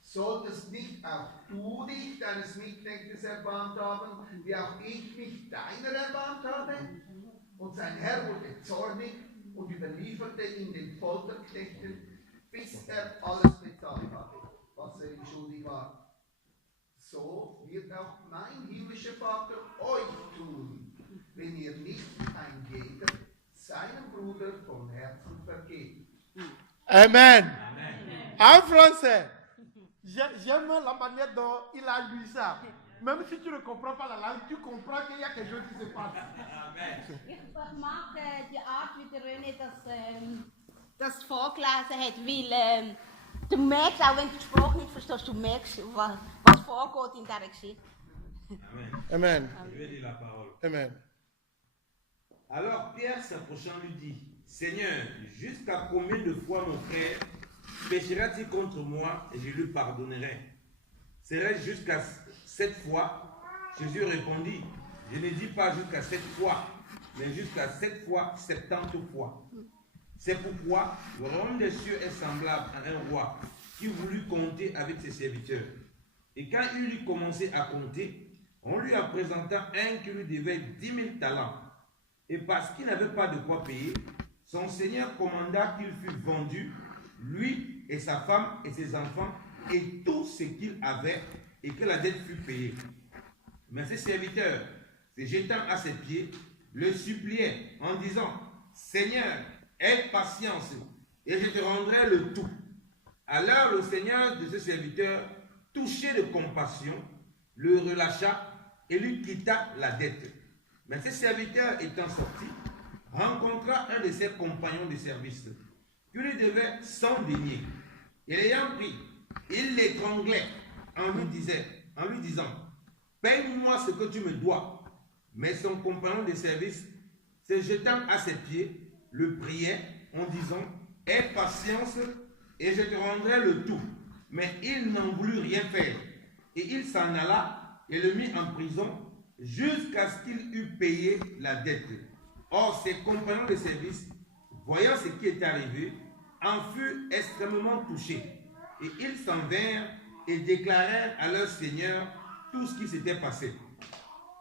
Solltest nicht auch du dich deines Mitknechtes erbarmt haben, wie auch ich mich deiner erbarmt habe? Und sein Herr wurde zornig und überlieferte ihn den Folterknechten, bis er alles bezahlt hatte, was er ihm schuldig war. So wird auch mein himmlischer Vater euch tun, wenn ihr nicht ein jeder seinem Bruder vom Herzen vergebt. Amen. En français, j'aime la manière dont il a lu ça. Même si tu ne comprends pas la langue, tu comprends qu'il y a quelque chose qui se passe. Ich mag die Art, wie der René das vorgelesen hat, weil du merkst, auch wenn du die Sprache nicht verstehst, du merkst, was vorgeht in dieser Geschichte. Amen. Amen. Je vais dire la parole. Amen. Alors Pierre s'approchant lui dit: Seigneur, jusqu'à combien de fois mon frère péchera-t-il contre moi et je lui pardonnerai? Serait-ce jusqu'à 7 fois? Jésus répondit: Je ne dis pas jusqu'à 7 fois, mais jusqu'à 7 fois 70 fois. C'est pourquoi le royaume des cieux est semblable à un roi qui voulut compter avec ses serviteurs. Et quand il eut commencé à compter, on lui a présenté un qui lui devait 10 000 talents. Et parce qu'il n'avait pas de quoi payer, son seigneur commanda qu'il fût vendu, lui et sa femme et ses enfants, et tout ce qu'il avait, et que la dette fût payée. Mais ses serviteurs, se jetant à ses pieds, le suppliaient en disant: Seigneur, aie patience, et je te rendrai le tout. Alors le seigneur de ce serviteur, touché de compassion, le relâcha et lui quitta la dette. Mais ses serviteurs étant sortis, rencontra un de ses compagnons de service qui lui devait 100 deniers. Et l'ayant pris, il l'étranglait en lui disant, paye-moi ce que tu me dois. Mais son compagnon de service, se jetant à ses pieds, le priait en disant, aie patience et je te rendrai le tout. Mais il n'en voulut rien faire. Et il s'en alla et le mit en prison jusqu'à ce qu'il eût payé la dette. Or, ses compagnons de service, voyant ce qui était arrivé, en furent extrêmement touchés. Et ils s'en vinrent et déclarèrent à leur seigneur tout ce qui s'était passé.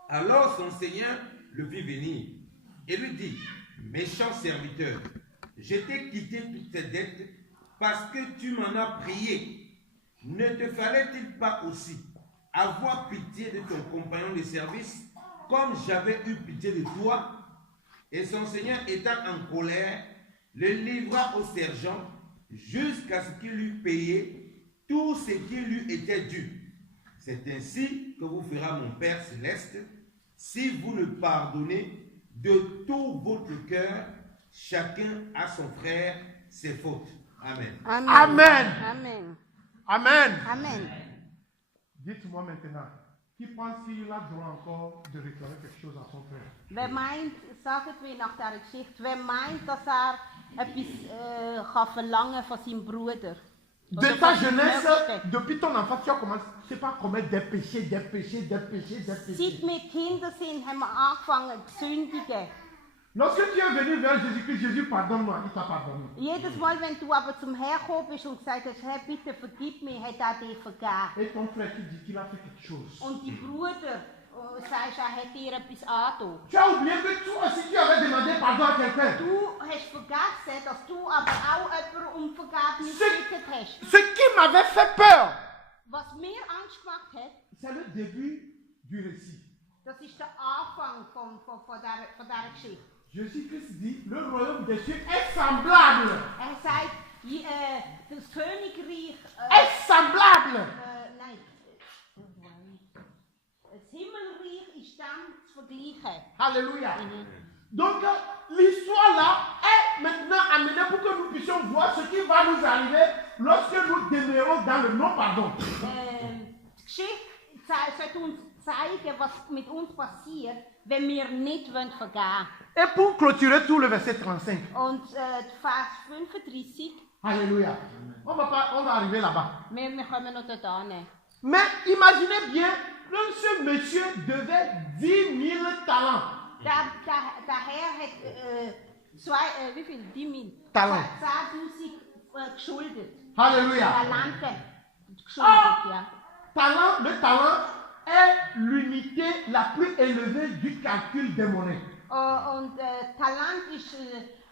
Alors son seigneur le fit venir et lui dit, méchant serviteur, je t'ai quitté toutes tes dettes parce que tu m'en as prié. Ne te fallait-il pas aussi avoir pitié de ton compagnon de service comme j'avais eu pitié de toi? Et son seigneur étant en colère, le livra au sergent jusqu'à ce qu'il eût payé tout ce qui lui était dû. C'est ainsi que vous fera mon Père céleste si vous ne pardonnez de tout votre cœur chacun à son frère ses fautes. Amen. Amen. Amen. Amen. Amen. Amen. Dites-moi maintenant, qui pense qu'il a droit encore de réclamer quelque chose à son frère? Wer meint, sagt mir nach dieser Geschichte, wer meint, dass etwas kann verlangen von seinem Bruder? De Oder ta von seinem jeunesse, Nächsten? depuis ton enfance, tu as commencé par commettre des péchés, des péchés, des péchés, des péchés. Seit wir Kinder sind, haben wir angefangen zu sündigen. Lorsque tu es venu vers Jésus-Christ, Jésus pardonne-moi, il t'a pardonné. Jedes Mal, wenn du aber zum Herrn gekommen bist und gesagt hast, Herr, bitte vergib mir, hat er dir vergeben. Et ton frère, tu dis qu'il a fait quelque chose. Und die Bruder, sagst, er hat dir etwas angetan. Tu as oublié que toi aussi tu avais demandé pardon à quelqu'un. Du hast vergessen, dass du aber auch jemanden um Vergebnis gebeten hast. Ce qui m'avait fait peur, Was mir Angst gemacht hat, c'est le début du récit. das ist der Anfang von dieser Geschichte. Jésus-Christ dit, le royaume des cieux est semblable. Er sagt, das Königreich, Est semblable. nein, das Himmelreich ist dem zu vergleichen. Alléluia. Donc, l'histoire là est maintenant amenée pour que nous puissions voir ce qui va nous arriver lorsque nous demeurons dans le non-pardon. Die Geschichte sollte uns zeigen, was mit uns passiert, wenn wir nicht vergeben wollen. Et pour clôturer tout le verset 35. Und Vers 35, Alléluia. On va arriver là-bas. wir kommen noch dort hin. Mais imaginez bien que ce monsieur devait 10 000 talents. Der Herr hat wie viel? 10.000 Talent. 10.000 geschuldet. Alléluia. Talente geschuldet, ja. Le talent est l'unité la plus élevée du calcul des monnaies. Und Talent ist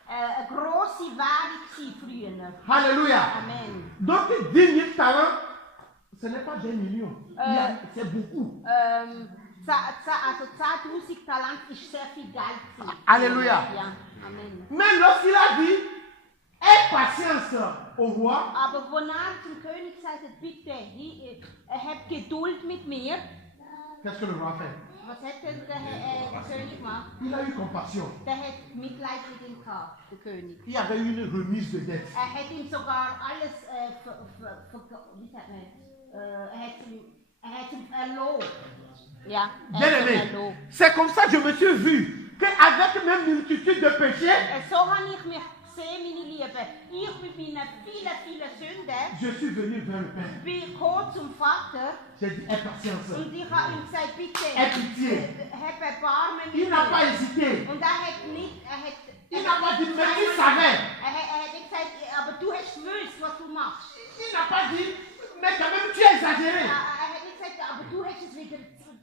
eine grosse Währung früher. Alléluia. Amen. Donc 10 000 talents, ce n'est pas des millions. C'est beaucoup. Also 10.000 Talent ist sehr viel Geld. Alléluia. Ja, Amen. Mais lorsqu'il a dit, aie patience au roi, Aber wo er zum König gesagt hat, bitte, habt Geduld mit mir. qu'est-ce que le roi fait? Was hat denn der König gemacht? Il a eu compassion. Der hat Mitleid mit ihm gehabt, der König. Il y avait une remise de dette. Er hat ihm sogar alles, wie sagt man, er hat ihm erlobt. Ja, Bien aimé, c'est comme ça que je me suis vu qu'avec mes multitudes de péchés, So habe ich mich gesehen, meine Lieben. Ich mit meinen vielen Sünden je suis venu vers le Père. bin gekommen zum Vater J'ai dit, aie patience. und ich habe ihm gesagt, bitte, Aie pitié. hab Erbarmen mit Il n'a pas mir. hésité. Und er hat nicht, Il n'a pas dit, mais il savait. Er hat nicht gesagt, aber du hast gewusst, was du machst. Il n'a pas dit, mais quand même tu as exagéré. Er hat nicht gesagt, aber du hast es wieder,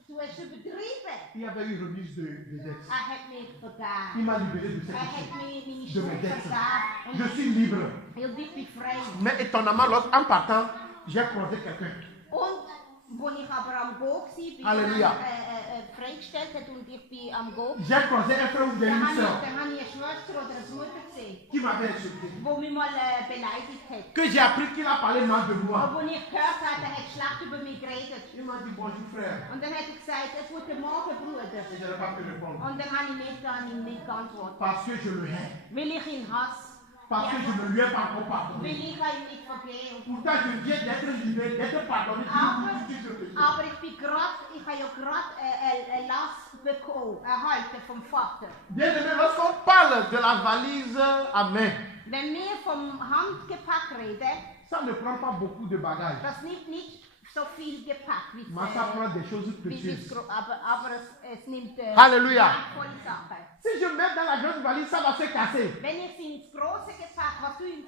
du hast übertrieben. Il y avait une remise de dette. Er hat mich vergeben. Il m'a libéré de cette Er hat péché. mir meine De Schuld mes dettes. vergeben. Je suis libre. Und ich bin frei. Mais étonnamment, en partant, j'ai croisé quelqu'un. Und wo ich aber am Go war, Halleluja. freigestellt hat und ich bin am Go, J'ai croisé un frère ou da une habe soeur ich eine Schwester oder eine Mutter gesehen, qui m'avait insulté. die mich mal beleidigt hat. Que j'ai appris qu'il a parlé mal de moi. Und wo ich gehört habe, er hat schlecht über mich geredet. Il m'a dit bonjour frère. Und dann hat er gesagt, guten Morgen, Bruder. Et je n'ai pas pu répondre. Und dann habe ich ihm nicht geantwortet, Parce que je le hais. weil ich ihn hasse. parce que je ne lui ai pas encore will pardonné. ich ihm nicht vergeben. Pourtant, je viens d'être libéré, d'être pardonné. Aber ich habe ja gerade eine Last bekommen, erhalten vom Vater. Bien aimé, lorsqu'on parle de la valise à main, Wenn wir vom Handgepäck reden, ça ne prend pas beaucoup de bagages. das nimmt nicht so viel Gepäck, wie Mais ça prend des choses wie précieuses. aber es nimmt Halleluja. wertvolle Sachen. Si je mets dans la grande valise, ça va se casser. Wenn ich ins große Gepäck, was du ins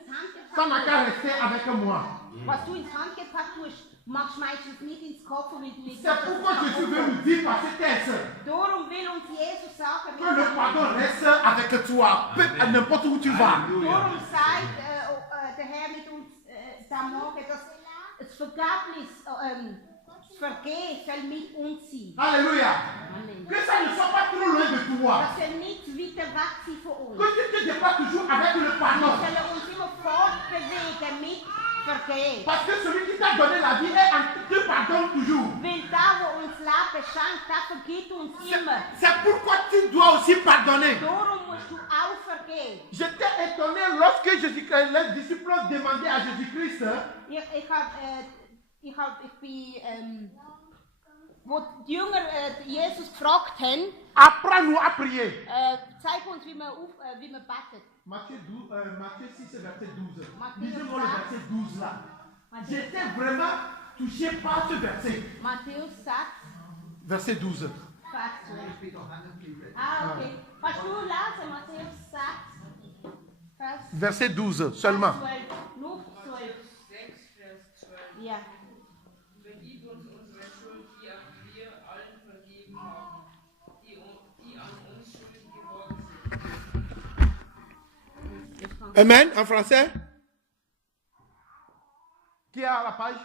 Ça n'a qu'à Handgepäck rester avec moi. was du ins Handgepäck tust, machst du meistens nicht ins Koffer, weil du nicht C'est pourquoi Jésus veut nous dire par ce texte Darum will uns Jesus sagen, que le pardon reste avec toi, peu à n'importe où tu vas. darum sagt der Herr mit uns da Morgen, dass das Vergebnis, das Vergehen soll mit uns sein. Alléluia. Amen. Que ça ne soit pas trop loin de toi. Das soll nicht weiter weg sein von uns. Que tu te dépasses toujours avec le Wir pardon. sollen uns immer fortbewegen mit Vergehen. Parce que celui qui t'a donné la vie te pardonne toujours. Weil da, wo uns Leben schenkt, der vergibt uns immer. C'est pourquoi tu dois aussi pardonner. Darum musst du auch vergehen. J'étais étonné lorsque les disciples demandaient à Jésus-Christ, Wo die Jünger Jesus gefragt haben, apprends-nous à prier. zeig uns, wie man betet. Matthieu 6, verset 12. Matthieu Lisez-moi le 6. verset 12 là. Matthieu J'étais vraiment touché par ce verset. Matthäus 6, Verset 12. Vers 12. Ich bin doch hängen geblieben. Ah, okay. Kannst du lesen, Matthäus 6, Vers Verset 12 seulement. 12. Nur 12. 6, Vers 12. Ja. Vergib uns unsere Schuld, die auch wir allen vergeben haben, die an uns schuldig geworden sind. Amen, en français. Qui a la page?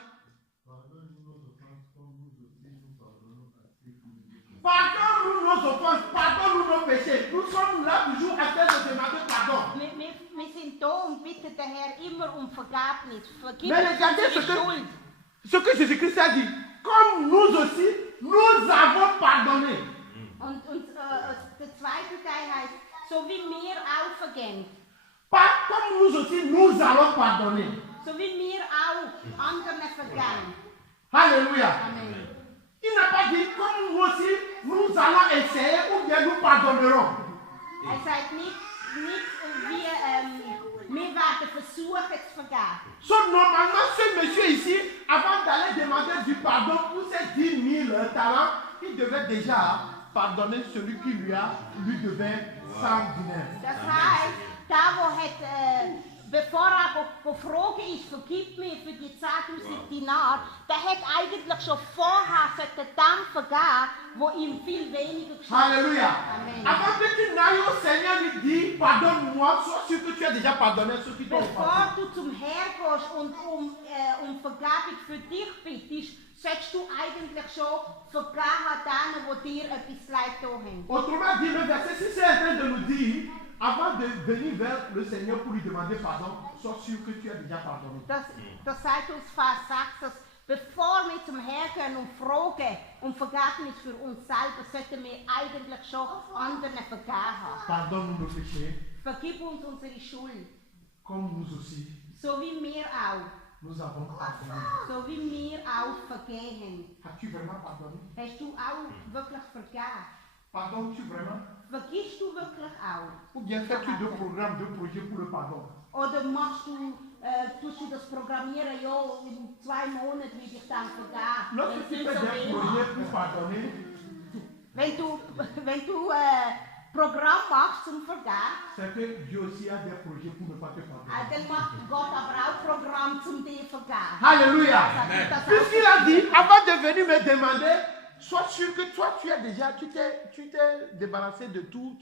Pardonne-nous nos offenses, pardonne-nous nos péchés. Nous sommes là toujours à train de demander pardon. Wir sind da und bitten den Herr immer um Vergebnis. Vergib Mais uns regardez unsere Schuld. ce que Jésus-Christ a dit. Comme nous aussi, nous avons pardonné. Und der zweite Teil heißt, so wie wir auch vergeben. Pas comme nous aussi, nous allons pardonner. So wie wir auch anderen vergeben. Alléluia. Amen. Il n'a pas dit comme nous aussi, nous allons essayer ou bien nous pardonnerons. Sagt nicht wir werden versuchen zu vergeben. So, normalement, ce monsieur ici, avant d'aller demander du pardon pour ses 10 000 talents, il devait déjà pardonner celui qui lui devait 100 dinars. Das heißt, da wo bevor gefragt ist, vergib mir für die 10.000 Dinar, der hat eigentlich schon vorher dem vergeben, wo ihm viel weniger geschafft hat. Alléluia. Amen. Avant que tu n'ailles au Seigneur lui dire, pardonne-moi, sois sûr que tu as déjà pardonné ceux qui t'ont Bevor offensé. du zum Herrn gehst und um Vergebung für dich bittest, sollst du eigentlich schon vergeben an denen, die dir etwas leid getan haben. Autrement dit, le verset 6 est en train de nous dire, avant de venir vers le Seigneur pour lui demander pardon, sois sûr que tu as déjà pardonné. Das sagt uns Vers 6, dass bevor wir zum Herrn gehen und fragen um Vergebnis für uns selber, sollten wir eigentlich schon anderen vergeben haben. Pardonne-nous nos péchés, Vergib uns unsere Schuld, comme nous aussi, so wie wir auch. nous avons pardonné. So wie wir auch vergehen. As-tu vraiment pardonné? Hast du auch wirklich vergeben? Pardonnes-tu vraiment? Vergisst du wirklich auch? Ou bien fais-tu deux programmes, deux projets pour le pardon? Oder tust du das programmieren, ja, in 2 Monaten will ich dann vergeben? Lorsque tu fais des projets pour pardonner, Wenn du Programm machst zum Vergeben, c'est que Dieu aussi a des projets pour ne pas te pardonner. dann macht Gott aber auch Programm zum dir vergeben. Alléluia. Das Puisqu'il a dit, avant de venir me demander, sois sûr que toi, tu t'es débarrassé de tout.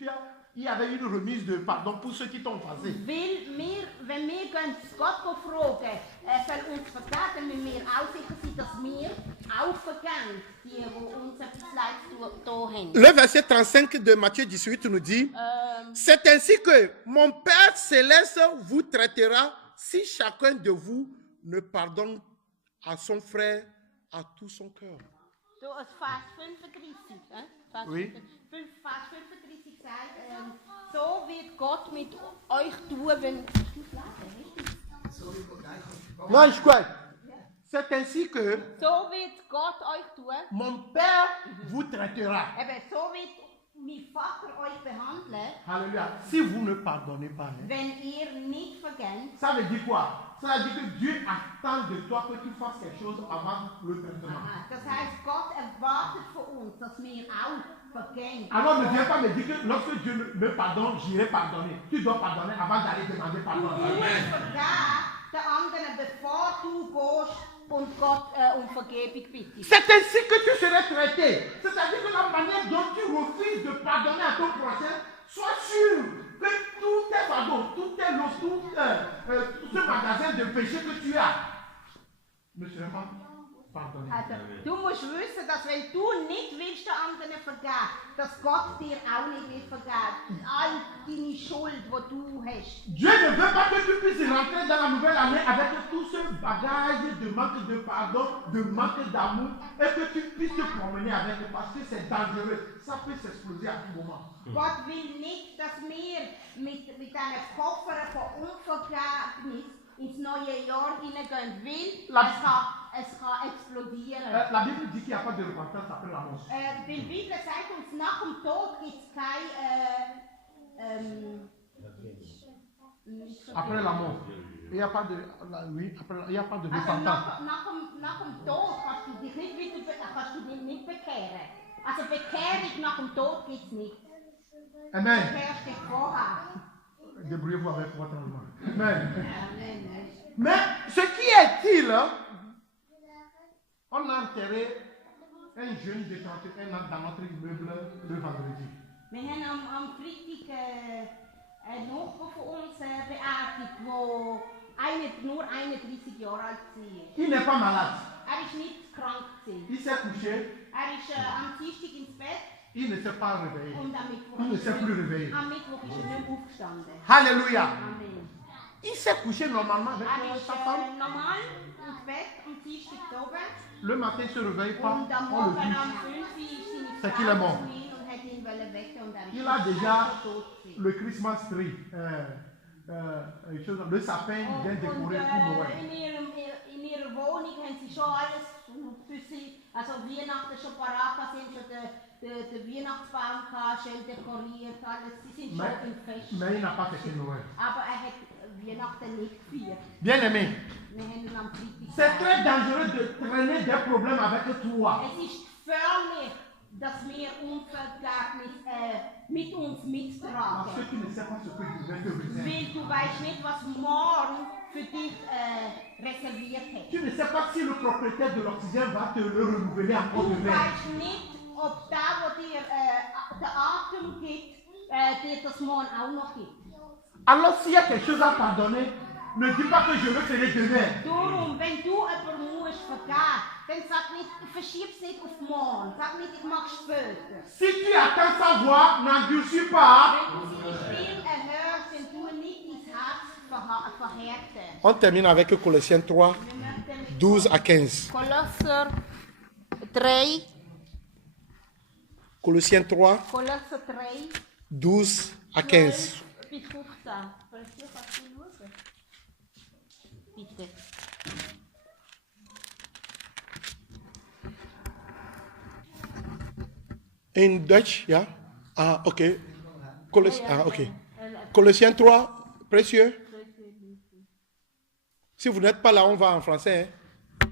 Il y avait une remise de pardon pour ceux qui t'ont offensé. Wenn wir Gott fragen, soll uns vergeben, müssen wir auch sicher sein, dass wir auch vergeben, die uns etwas Leid getan haben. Le verset 35 de Matthieu 18 nous dit, c'est ainsi que mon Père céleste vous traitera si chacun de vous ne pardonne à son frère à tout son cœur. So, als Vers 35, Vers Oui. 35 sagt, so wird Gott mit euch tun, wenn Non, ich weiß. C'est ainsi que So wird Gott euch tun. mon Père vous traitera. Eben, so wird mein Vater euch behandeln, Alléluia. Si vous ne pardonnez pas, hein, wenn ihr nicht vergebt. ça veut dire quoi? Ça veut dire que Dieu attend de toi que tu fasses quelque chose avant le traitement. Aha, das heißt, Gott erwartet von uns, dass wir auch vergeben. Alors ne viens pas me dire que lorsque Dieu me pardonne, j'irai pardonner. Tu dois pardonner avant d'aller demander Du pardon. musst vergeben den anderen, bevor du gehst und Gott um Vergebung bittest. C'est ainsi que tu serais traité. C'est-à-dire que la manière dont tu refuses de pardonner à ton prochain, sois sûr que tout tes fardeaux, tout tes lots, tout ce magasin de péché que tu as ne serait pas pardonné. Also, du musst wissen, dass wenn du nicht willst, den anderen vergeben, dass Gott dir auch nicht will vergeben. All deine Schuld, die du hast. Dieu ne veut pas que tu puisses rentrer dans la nouvelle année avec tout ce bagage de manque de pardon, de manque d'amour, et que tu puisses te promener avec, parce que c'est dangereux. Ça peut s'exploser à tout moment. Gott will nicht, dass wir mit diesen Koffern von Unvergebnis ins neue Jahr hineingehen, weil es kann explodieren. La Bible dit qu'il n'y a pas de repentance après la mort. Die Bibel sagt uns, nach dem Tod gibt es kein Après la mort. Il n'y a pas de, oui, après, il n'y a pas de Also repentance. nach dem Tod kannst du dich nicht bekehren. Also Bekehrung nach dem Tod gibt es nicht. Du Amen. bekehrst dich vorher. Débrouillez-vous avec votre allemand. Amen. Amen. Mais ce qui est-il, hein, on a enterré un jeune de 31 ans dans notre immeuble le vendredi. Wir haben am Freitag einen Nachbar von uns beerdigt, der nur 31 Jahre alt war. Il n'est pas malade. Er war nicht krank. Il s'est couché, Er ist am Dienstag ins Bett il ne s'est pas réveillé. und am Mittwoch, Il ne s'est plus réveillé. am Mittwoch ist er nicht mehr aufgestanden. Alléluia. Amen. Il s'est couché normalement avec Er ist sa femme. normal ins Bett am Dienstag oben Le matin, il ne se réveille pas. und am On le Morgen dit. um 5 Uhr ist seine C'est qu'il est mort. zu ihm und hat ihn wecken und er ist Il a déjà tot gewesen. le Christmas tree. Le sapin bien décoré pour Noël. In ihrer Wohnung haben sie schon alles für sie, also Weihnachten schon parat gehabt, sie haben schon den Weihnachtsbaum gehabt, schön dekoriert, alles. Sie sind schon im Fest. Mais il n'a pas fêté Noël. Aber er hat Weihnachten nicht gefeiert. Bien aimé, Wir haben ihn am Freitag c'est très gefeiert. dangereux de traîner des problèmes avec toi. Es ist gefährlich, dass wir Unvergebnis mit uns Parce mittragen. que tu ne sais pas ce que Dieu te réserve. Weil du weißt nicht, was morgen für dich reserviert hat. Tu ne sais pas si le propriétaire de l'oxygène va te le renouveler encore Du demain. weißt nicht, ob der dir den Atem gibt, dir das morgen auch noch gibt. Alors s'il y a quelque chose à pardonner, ne dis pas que je le ferai demain. Darum, wenn du jemanden musst vergeben, dann sag nicht, verschieb's nicht auf morgen. Sag nicht, ich mach's später. Si tu attends sa voix, n'endurcis pas. Wenn du seine Stimme erhörst, dann tu nicht dein Herz verhärten. On termine avec Colossiens 3, Wir möchten mit 12 à 15. Kolosser 3, Colossiens 3, Kolosser 3, 12 à 15. 12 bis 15. Kannst du schauen? Bitte. In Dutch, ja? Ah, ok. Ok. Colossiens 3, précieux. Si vous n'êtes pas là, on va en français. Hein.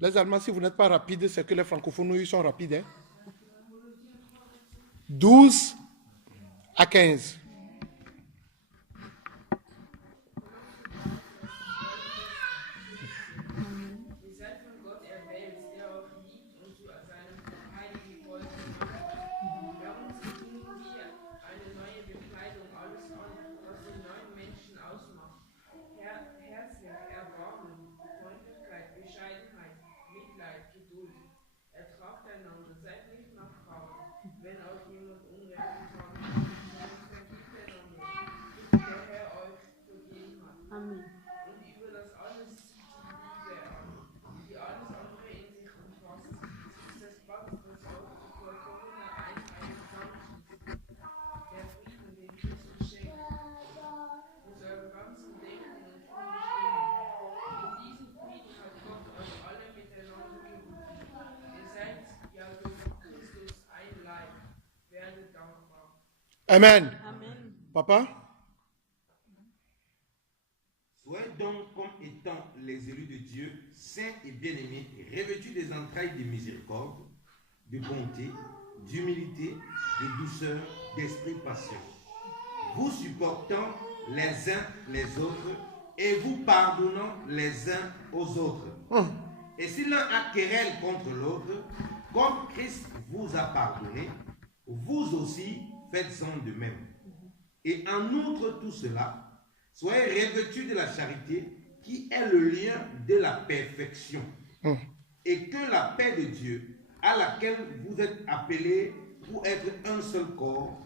Les Allemands, si vous n'êtes pas rapides, c'est que les francophones, ils sont rapides. Hein. 12 à 15. Ihr seid von Gott erwählt, der euch liebt und zu seinem heiligen Volk macht. Darum ziehen wir eine neue Bekleidung alles an, was den neuen Menschen ausmacht. Herzlich, Erbarmen, Freundlichkeit, Bescheidenheit, Mitleid, Geduld. Ertragt einander, seid nicht nachtragend, wenn euch jemand Unrecht getan hat. Sondern vergibt Amen. Amen. Papa? Soyez donc comme étant les élus de Dieu, saints et bien-aimés, revêtus des entrailles de miséricorde, de bonté, d'humilité, de douceur, d'esprit patient, vous supportant les uns les autres et vous pardonnant les uns aux autres. Et si l'un a querelle contre l'autre, comme Christ vous a pardonné, vous aussi faites-en de même. Et en outre tout cela, soyez revêtus de la charité qui est le lien de la perfection. Et que la paix de Dieu, à laquelle vous êtes appelés pour être un seul corps,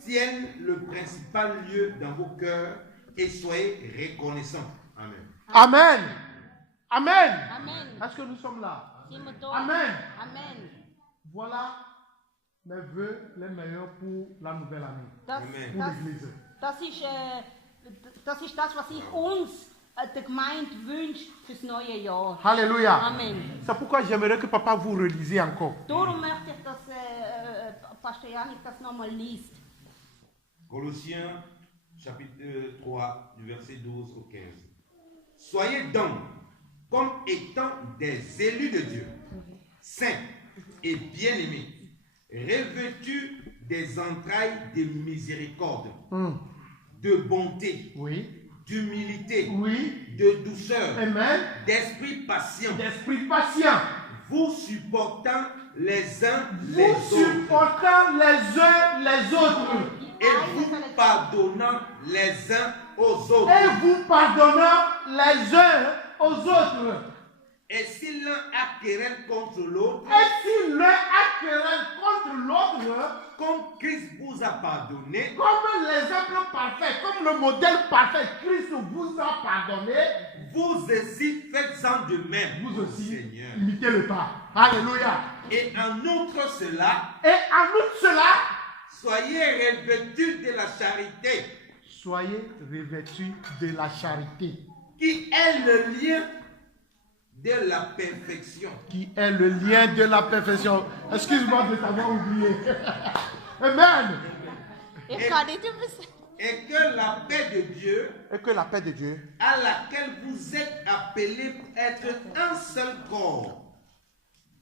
tienne le principal lieu dans vos cœurs et soyez reconnaissants. Amen. Amen. Amen. Amen. Est-ce que nous sommes là? Sind wir da? Amen. Amen. Voilà mes vœux les meilleurs pour la nouvelle année, Das, Amen. pour das, l'église. das ist das, was ich uns, der Gemeinde, wünsche fürs neue Jahr. Alléluia. Amen. C'est pourquoi j'aimerais que papa vous relisiez encore. Darum möchte ich, dass Pastor Janik das nochmal liest. Colossiens chapitre 3 du verset 12 au 15. Soyez donc comme étant des élus de Dieu, saints et bien-aimés, revêtus des entrailles de miséricorde, de bonté, Oui. d'humilité, Oui. de douceur, Amen. d'esprit patient, D'esprit patient. vous supportant les uns les Vous autres supportant les uns les autres. et vous pardonnant les uns aux autres. Et vous pardonnant les uns aux autres. Et si l'un a querelle contre l'autre, Et si l'un a querelle contre l'autre, comme Christ vous a pardonné, comme l'exemple parfait, comme le modèle parfait, Christ vous a pardonné, vous aussi faites-en de même. vous aussi Seigneur. imitez le pas. Alléluia. Et en outre cela, Et en outre cela, soyez revêtus de la charité, soyez revêtus de la charité, qui est le lien de la perfection. qui est le lien de la perfection. Excuse-moi de t'avoir oublié. Amen. Ich kann nicht übersetzen. Et que la paix de Dieu, Et que la paix de Dieu, à laquelle vous êtes appelés pour être un seul corps,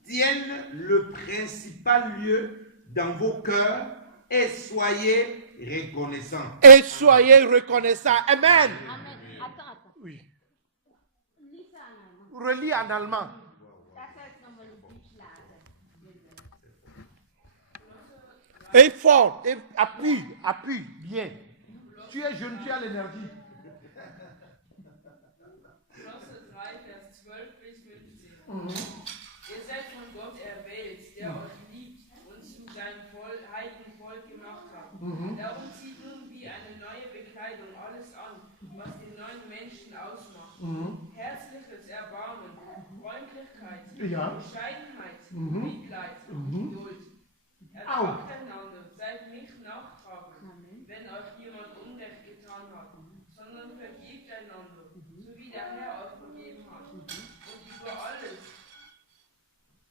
tienne le principal lieu dans vos cœurs et soyez reconnaissants. et soyez reconnaissants. Amen. Amen. Attends. Oui. Lies einmal. Relis en allemand. Das soll ich nochmal auf Deutsch lesen. Et fort. Et appuie. Bien. Tu es jeune, tu as l'énergie. Kolosser 3, Vers 12 bis 15. Ihr seid von Gott erwählt, der euch liebt und zu seinem heiligen Volk gemacht hat. Darum zieht nun wie eine neue Bekleidung alles an, was den neuen Menschen ausmacht. Herzliches Erbarmen, Freundlichkeit, Ja. Bescheidenheit, Mitleid und Geduld. Ertragt einander, seid nicht nachtragend, wenn euch jemand Unrecht getan hat, sondern vergebt einander, so wie der Herr euch vergeben hat.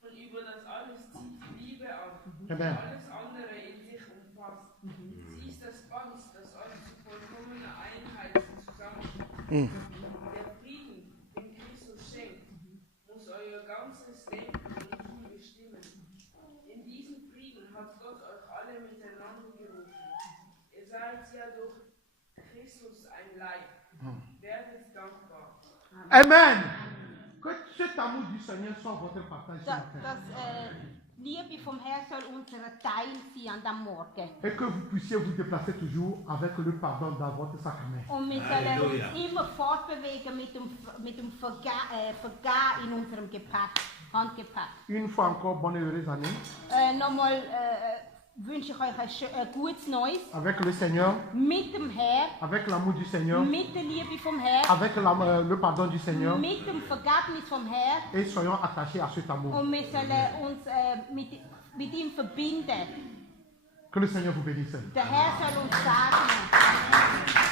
Und über das alles zieht die Liebe an, die Amen. alles andere in sich umfasst. Sie ist das Band, das euch zu vollkommener Einheit zusammenführt. Der Frieden, den Christus schenkt, muss euer ganzes Denken und Tun bestimmen. In diesem Frieden hat Gott euch alle miteinander gerufen. Ihr seid ja durch Christus ein Leib. Werdet dankbar. Amen. Que cet amour du Seigneur soit votre partage ce matin. Das Liebe vom Herrn soll unser Teil sein an diesem Morgen. Et que vous puissiez vous déplacer toujours avec le pardon dans votre sacrement. Und wir sollen uns immer fortbewegen mit dem Vergehen in unserem Gepäck, Handgepäck. Une fois encore, bonne et heureuse année Nochmal wünsche ich euch ein gutes Neues avec le Seigneur, mit dem Herrn, avec l'amour du Seigneur, mit der Liebe vom Herrn, avec le pardon du Seigneur mit dem Vergebnis vom Herrn. et soyons attachés à cet amour. Und wir sollen uns mit ihm verbinden. Que le Seigneur vous bénisse. Der Herr soll uns segnen.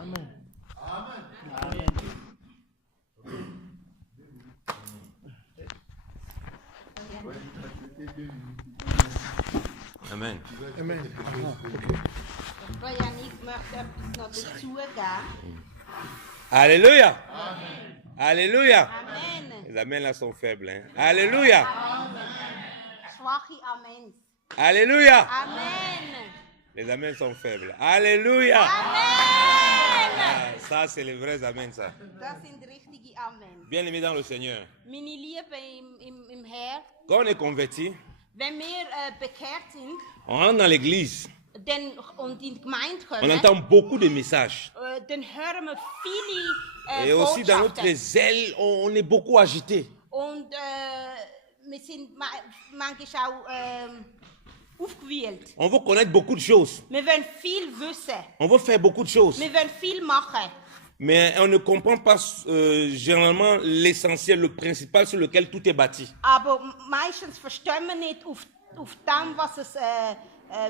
Amen. Amen. Amen. Frau Janik möchte etwas noch dazugeben. Alléluia. Alléluia. Amen. Les amens là sont faibles. Hein? Alléluia. Schwache Amens. Alléluia. Amen. Les amens sont faibles. Alléluia. Amen. Ah, ça, c'est les vrais amens, ça. Das sind richtige Amen. Bien aimé dans le Seigneur. Meine Liebe im Herr, Quand on est converti, wenn wir bekehrt sind on rentre dans l'église, und in die Gemeinde on kommen, entend beaucoup de messages. dann hören wir viele Et aussi dans notre Botschaften. zèle, on est beaucoup agité. Und wir sind manchmal auch aufgewühlt. On veut connaître beaucoup de choses. Wir wollen viel wissen. On veut faire beaucoup de choses. Wir wollen viel machen. Mais on ne comprend pas généralement l'essentiel, le principal sur lequel tout est bâti. Aber meistens verstehen wir nicht auf dem, was es,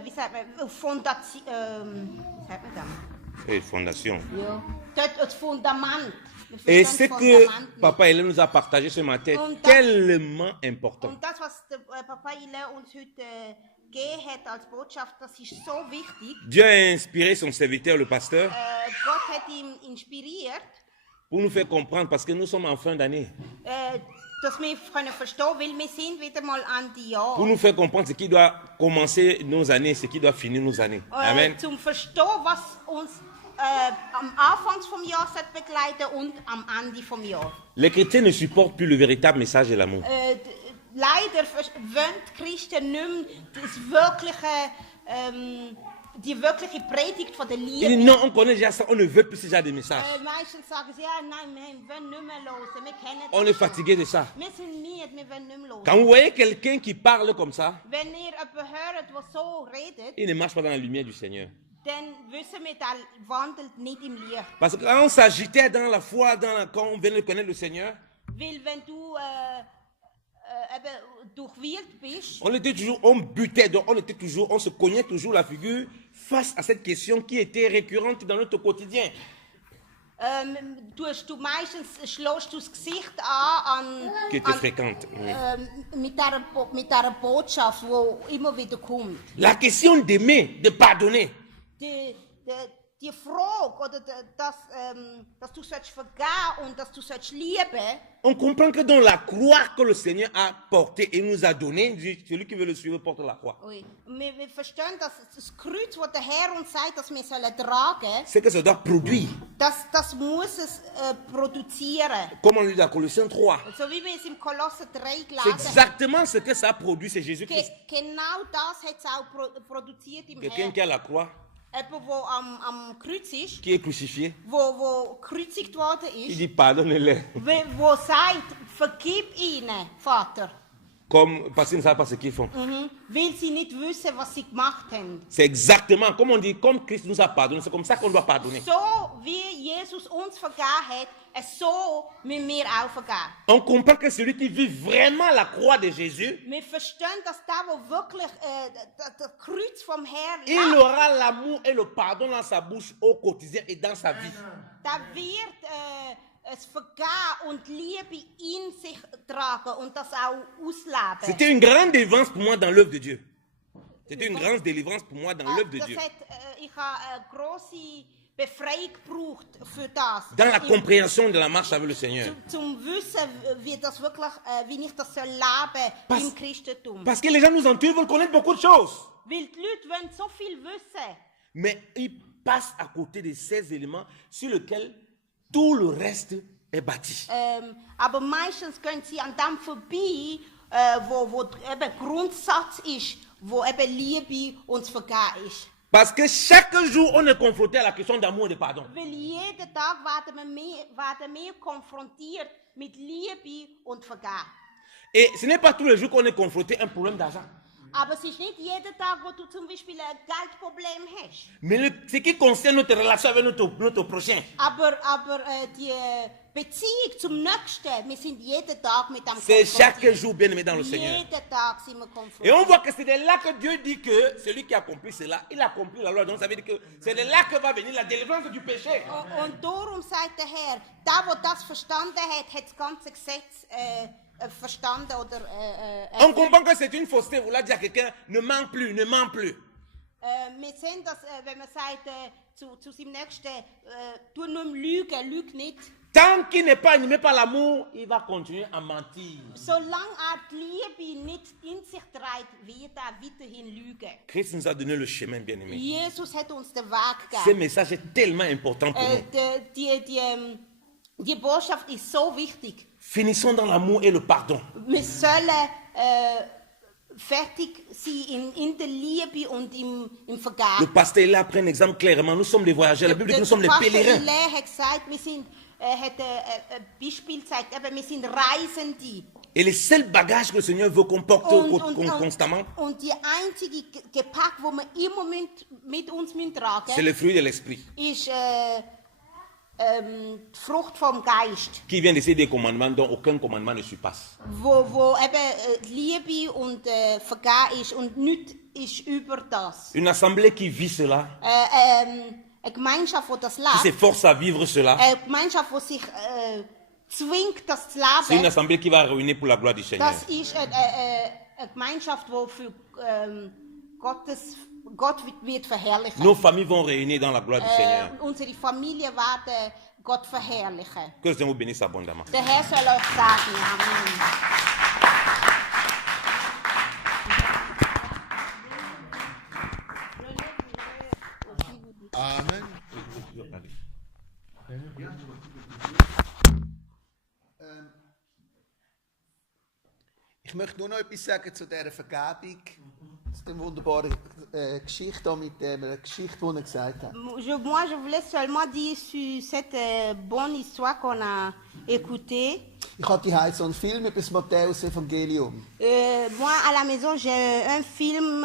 wie sagt man, auf Fondation, wie sagt man das? Et fondation. Ja. Dort das Fundament. Wir Et verstehen ce das que Fundament nicht. Papa Hélène nous a partagé ce matin Und est das- tellement important. Und das, was der Papa Ile uns heute gegeben hat als Botschaft, das ist so wichtig. Dieu a inspiré son serviteur, le pasteur, Gott hat ihn inspiriert, pour nous faire comprendre, parce que nous sommes en fin d'année, dass wir können verstehen, weil wir sind wieder mal an die Jahr. pour nous faire comprendre ce qui doit commencer nos années, ce qui doit finir nos années. Amen. Zum Verstehen, was uns am Anfang vom Jahr sollte begleiten und am Ende vom Jahr. Les chrétiens ne supportent plus le véritable message de l'amour. Leider wollen die Christen nicht mehr die wirkliche Predigt von der Ils Liebe. disent non, on connaît déjà ça, on ne veut plus ce genre de message. Meistens sagen sie, ja, nein, wir wollen nicht mehr hören, wir kennen On das est schon. fatigué de ça. Wir sind müde, wir wollen nicht mehr hören. Quand vous voyez quelqu'un qui parle comme ça, Wenn ihr jemanden hört, der so redet, il ne marche pas dans la lumière du Seigneur. dann wissen wir, der wandelt nicht im Licht. Parce que quand on s'agitait dans la foi, quand on venait de connaître le Seigneur, Weil wenn du eben durchwirkt bist, on était toujours, on butait, donc on se cognait toujours la figure face à cette question qui était récurrente dans notre quotidien. du meistens schlägst du das Gesicht an, Qui était fréquente. mit dieser Botschaft, die immer wieder kommt. La question d'aimer, de pardonner. Die Frage, oder dass du sollst vergeben und dass du sollst lieben, On comprend que dans la croix que le Seigneur a portée et nous a donnée, celui qui veut le suivre porte la croix. wir verstehen, dass das Kreuz, das der Herr uns sagt, dass wir tragen sollen, C'est que ça doit produire. das muss es produzieren. Comme on lit dans Colossiens 3. So wie wir es im Kolosser 3 C'est gelesen haben. exactement ce que ça a produit, c'est Jésus-Christ. Genau das hat es auch produziert im Quelqu'un Herrn. qui a la croix, Jemand, der am Kreuz ist, qui est crucifié, wo gekreuzigt worden il ist, dit pardonne-les. wo sagt, vergib ihnen, Vater, Comme, parce qu'ils ne savent pas ce qu'ils font. weil sie nicht wissen, was sie gemacht haben. C'est exactement, comme on dit, comme Christ nous a pardonné, c'est comme ça qu'on doit pardonner. So wie Jesus uns vergeben hat, so müssen wir auch vergeben. On comprend que celui qui vit vraiment la croix de Jésus, Wir verstehen, dass der wirklich das Kreuz vom Herrn il lebt, aura l'amour et le pardon dans sa bouche au quotidien et dans sa vie. der wird es vergeben und Liebe in sich tragen und das auch ausleben. C'était une grande délivrance pour moi dans l'œuvre de Dieu. C'était une grande délivrance pour moi dans l'œuvre de Das Dieu. ich habe eine grosse Befreiung gebraucht für das. Dans la compréhension de la marche avec le Seigneur. Zum Wissen, wie das wirklich, wie ich das soll leben im Christentum. Parce que les gens nous entourent, ils veulent connaître beaucoup de choses. Weil die Leute wollen so viel wissen. Mais ils passent à côté de ces éléments sur lesquels tout le reste est bâti. Aber meistens gehen sie an dem vorbei, wo eben Grundsatz ist, wo eben Liebe uns vergeben ist. Parce que chaque jour, on est confronté à la question d'amour et de pardon. Weil jeden Tag werden wir konfrontiert mit Liebe und Vergeben. Et ce n'est pas tous les jours qu'on est confronté à un problème d'argent. Aber es ist nicht jeden Tag, wo du zum Beispiel ein Geldproblem hast. Mais ce qui concerne notre relation avec notre prochain, Aber Beziehung zum Nächsten, wir sind jeden Tag mit dem C'est chaque jour, bien aimé dans le Seigneur. Jeden Tag sind wir Et on konfrontiert. voit que c'est de là que Dieu dit que celui qui a accompli cela, il a accompli la loi. Donc ça veut dire que c'est de là que va venir la délivrance du péché. Und darum sagt der Herr, der das verstanden hat, hat das ganze Gesetz verstanden oder On comprend que c'est une fausseté. Vous l'a dit à quelqu'un, ne mens plus, ne mens plus. wir sehen das, wenn man sagt zu seinem Nächsten, tu nicht mehr lüg nicht. Tant qu'il n'est pas animé par l'amour, il va continuer à mentir. Solange die Liebe nicht in sich trägt, wird weiterhin lügen. Christ nous a donné le chemin, bien aimé. Jesus hat uns den Weg Ce gegeben. message est tellement important pour nous. Die Botschaft ist so wichtig. Finissons dans l'amour et le pardon. Wir sollen fertig sein in der Liebe und im Le Vergeben. pasteur là prend un exemple clairement. Nous sommes des voyageurs. La Bible dit que nous sommes les Pastor pèlerins. Hilaire hat gesagt, wir sind, hat ein Beispiel gezeigt, eben, wir sind Reisende. Et les seuls bagages que le Seigneur veut qu'on porte constamment, Und die einzige Gepäck, wo wir immer mit uns tragen c'est le fruit de l'esprit. ist die Frucht vom Geist, Qui vient d'essayer des commandements dont aucun commandement ne surpasse. wo eben Liebe und Vergeben ist und nichts ist über das. Une assemblée qui vit cela, Eine Gemeinschaft, die das qui lebt, s'efforce à vivre cela, eine Gemeinschaft, die sich zwingt, das zu c'est une leben, assemblée qui va ruiner pour la gloire du Seigneur. das ist eine Gemeinschaft, die für Gott wird verherrlichen. Nos familles vont réunir dans la gloire du Seigneur. Unsere Familie werden Gott verherrlichen. Que le Seigneur vous bénisse abondamment. Der Herr soll euch sagen, Amen. Amen. Ich möchte nur noch etwas sagen zu dieser Vergebung, zu der wunderbaren Geschichte, mit der Geschichte, die er gesagt hat. Moi, je voulais seulement dire sur cette bonne histoire qu'on a écoutée. Ich hatte hier so einen Film über das Matthäus-Evangelium. Moi, à la maison, j'ai un film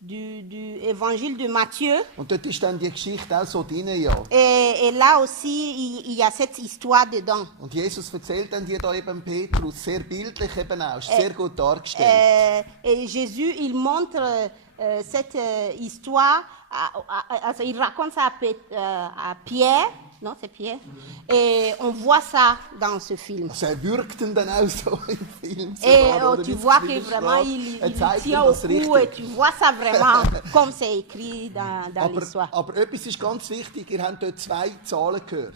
du évangile de Matthieu. Und dort ist dann die Geschichte auch so drin, ja. Et là aussi, il y a cette histoire dedans. Und Jesus erzählt dann die da eben Petrus, sehr bildlich eben auch, ist sehr gut dargestellt. Et Jésus, il montre cette histoire, also il raconte ça à Pierre, non, c'est Pierre, et on voit ça dans ce film. Also wirkt dann auch so im Film. Et sogar, oder tu wie vois es que geschrieben vraiment, steht. il zeigt tient ihm au das cou et tu vois ça vraiment comme c'est écrit dans l'histoire. Aber etwas ist ganz wichtig, ihr habt dort zwei Zahlen gehört.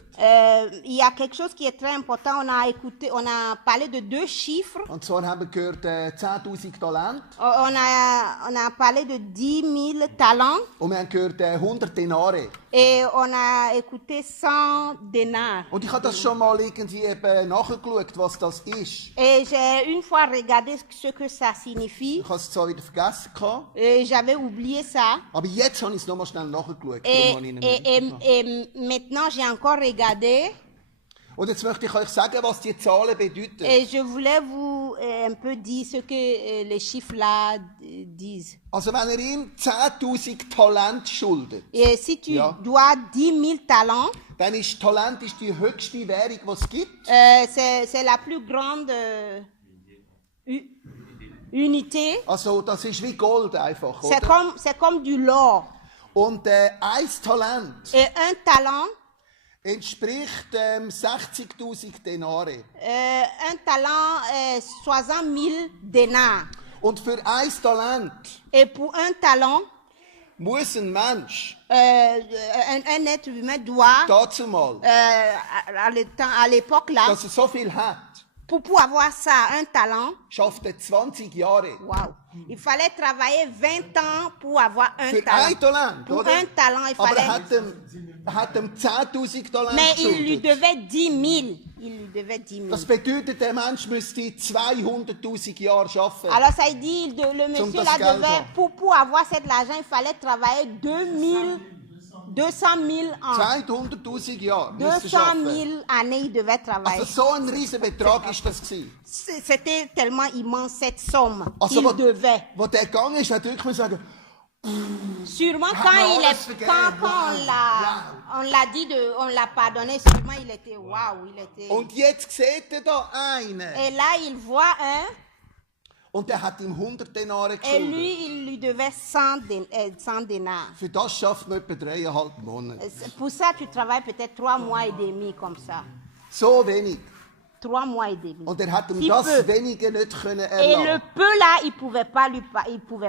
Il y a quelque chose qui est très important, on a parlé de 2 chiffres. Und zwar haben wir gehört 10'000 Talente On a parlé de 10 000 talents und wir haben gehört 100 Denare. et on a écouté 100 dinars. Und ich habe das schon mal irgendwie eben nachgeschaut, was das ist. Et j'ai une fois regardé ce que ça signifie. Ich habe es zwar wieder vergessen gehabt, Et j'avais oublié ça. aber jetzt habe ich es nochmal schnell nachgeschaut. Et, Darum habe ich ihn mitgenommen. maintenant, j'ai encore regardé. Und jetzt möchte ich euch sagen, was die Zahlen bedeuten. Et je voulais vous un peu dire ce que les chiffres là disent. Also wenn ihr ihm 10'000 Talente schuldet, Et si tu Ja. dois 10 000 talents, dann ist Talent ist die höchste Währung, die es gibt. c'est la plus grande unité. Also das ist wie Gold einfach, oder? C'est comme du l'or. Und ein Talent Et un talent, entspricht 60'000 Denare. un talent, 60 000 dinars. Und für ein Talent Et pour un talent, muss ein Mensch un être humain doit, dazumal, à l'époque là, dass er so viel hat, pour avoir ça, un talent, schafft er 20 Jahre. wow. Il fallait travailler 20 ans pour avoir un Für talent. ein Talent, Pour oder? un talent, il Aber er fallait... hat ihm 10'000 Talente Mais il lui geschuldet. devait 10 000. Il lui devait 10 000. Das bedeutet, der Mensch müsste 200'000 Jahre arbeiten. Alors ça dit, le monsieur das là Geld devait, haben. pour avoir cet argent, il fallait travailler 200 000 ans. 200'000 Jahre müsste 200 er arbeiten. 000 années, il devait travailler. Also so ein riesen Betrag ist das gewesen. C'était tellement immense cette somme Also qu'il devait. wo der gegangen ist, hat er wirklich sagen, Sûrement Hat quand man il alles est vergeben. quand Wow. on l'a dit on l'a pardonné, sûrement il était waouh, il était. Und jetzt sieht er da einen. Et là il voit un Und der hat ihm 100 Denare et geschuldet. lui il lui devait 100 dinars. Für das schafft man etwa 3,5 Monate. Pour ça tu travailles peut-être 3 mois et demi comme ça. So wenig. 3 mois et demi. Und er hat ihm Si das peu. Wenige nicht können Et le erlassen. peu là, il pouvait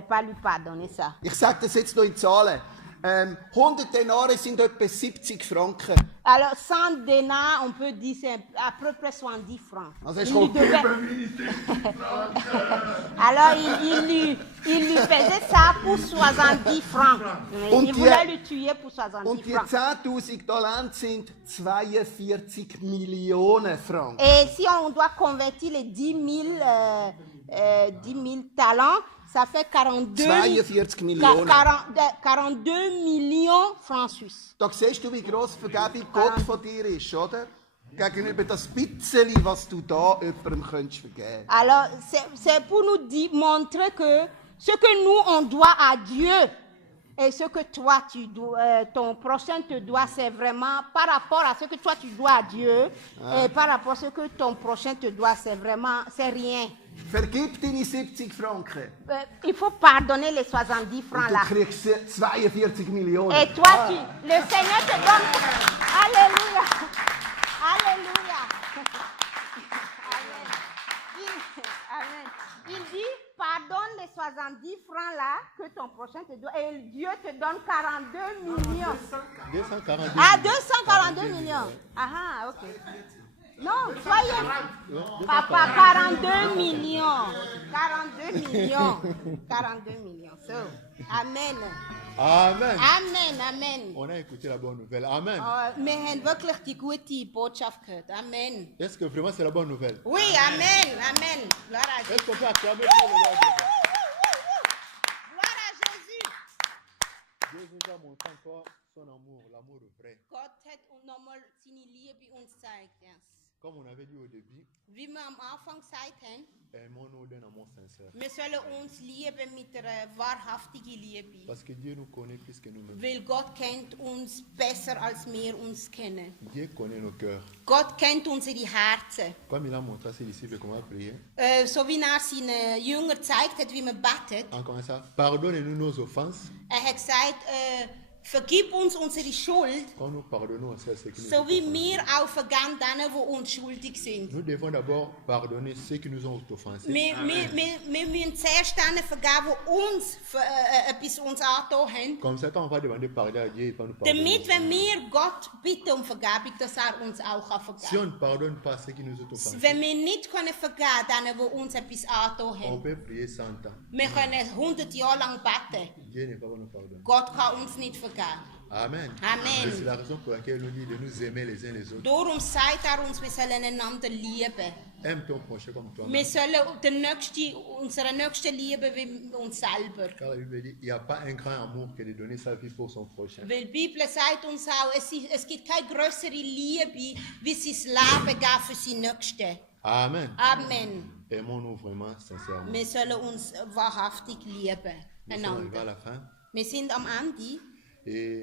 pas lui pardonner ça. Ich sage das jetzt noch in Zahlen. 100 Denare sind etwa 70 Franken. Alors 100 dinars, on peut dire c'est à peu près 70 francs. Also ist Il lui devait- Alors il lui faisait ça pour 70 francs. Und Il die- voulait le tuer pour 70 Und die francs. 10.000 Talente sind 42 Millionen Franken. Et si on doit convertir les 10 000 talents, ça fait 42 42 Millionen. 42 millions francs suisses. Da siehst du, wie gross die Vergebung Gott von dir ist, oder? Gegenüber das bisschen, was du da jemandem könntest vergeben. Alors, c'est pour nous montrer que ce que nous, on doit à Dieu et ce que toi, ton prochain te doit, c'est vraiment par rapport à ce que toi, tu dois à Dieu et par rapport à ce que ton prochain te doit, c'est vraiment, c'est rien. Vergib deine 70 Franken. Il faut pardonner les 70 francs Und du là. kriegst 42 Millionen. Et toi, le Seigneur te donne. Alléluia. Alléluia. Amen. Amen. Il dit, pardonne les 70 francs là que ton prochain te doit. Et Dieu te donne 42 millions. 242. Ah, 242 millions. Ah, ok. Non, soyez. Papa, 42 millions. 42 millions. 42 millions. So, amen. Amen. Amen, amen. On a écouté la bonne nouvelle. Amen. Wir haben wirklich die gute Botschaft gehört. Amen. Est-ce que vraiment c'est la bonne nouvelle? Oui, amen, amen. Gloire à Jésus. Est-ce qu'on peut acclamer pour le roi des rois? Gloire à Jésus. Dieu nous a montré encore son amour, l'amour vrai. Gott hat uns nochmal seine Liebe uns gezeigt. Yes. Comme on avait dit au début, Wie wir am Anfang gesagt haben, aimons-nous d'un amour sincère. wir sollen uns lieben mit einer wahrhaftigen Liebe. Parce que Dieu nous connaît plus que nous-mêmes. Weil Gott kennt uns besser, als wir uns kennen. Dieu connaît nos cœurs. Gott kennt unsere Herzen. Comme il a montré à ses disciples comment prier, So wie er seinen Jüngern gezeigt hat, wie man betet. encore ça, pardonnez-nous nos offenses, Er hat gesagt, vergib uns unsere Schuld, quand nous pardonnons à ceux qui nous so ont wie offensés. wir auch vergeben denen, die uns schuldig sind. Nous devons d'abord pardonner ceux qui nous ont offensés. Wir müssen zuerst denen vergeben, die uns etwas uns angetan haben. Comme ça, quand on va demander pardon à Dieu, il va nous pardonner. Damit, wenn wir Gott bitten um Vergebung, dass er uns auch vergeben Si on ne pardonne pas ceux qui nous ont offensés, Wenn wir nicht können vergeben denen, die uns etwas angetan on haben, peut prier 100 ans. wir können 100 Jahre lang beten. Dieu ne va pas nous pardonner. Gott kann uns nicht vergeben. Amen. Amen. Et c'est la raison pour laquelle il nous dit de nous aimer les uns les autres. Darum sagt er uns, wir sollen einander lieben. Aime ton prochain comme toi. Wir sollen unsere Nächsten lieben wie uns selber. Car la Bible dit, il n'y a pas un grand amour que de donner sa vie pour son prochain. Weil die Bibel sagt uns auch, es gibt keine größere Liebe, wie sein Leben geben für seine Nächsten. Amen. Amen. Aimons-nous vraiment sincèrement. Wir sollen uns wahrhaftig lieben. Nous sommes arrivés à Einander. la fin. Wir sind am Ende. Et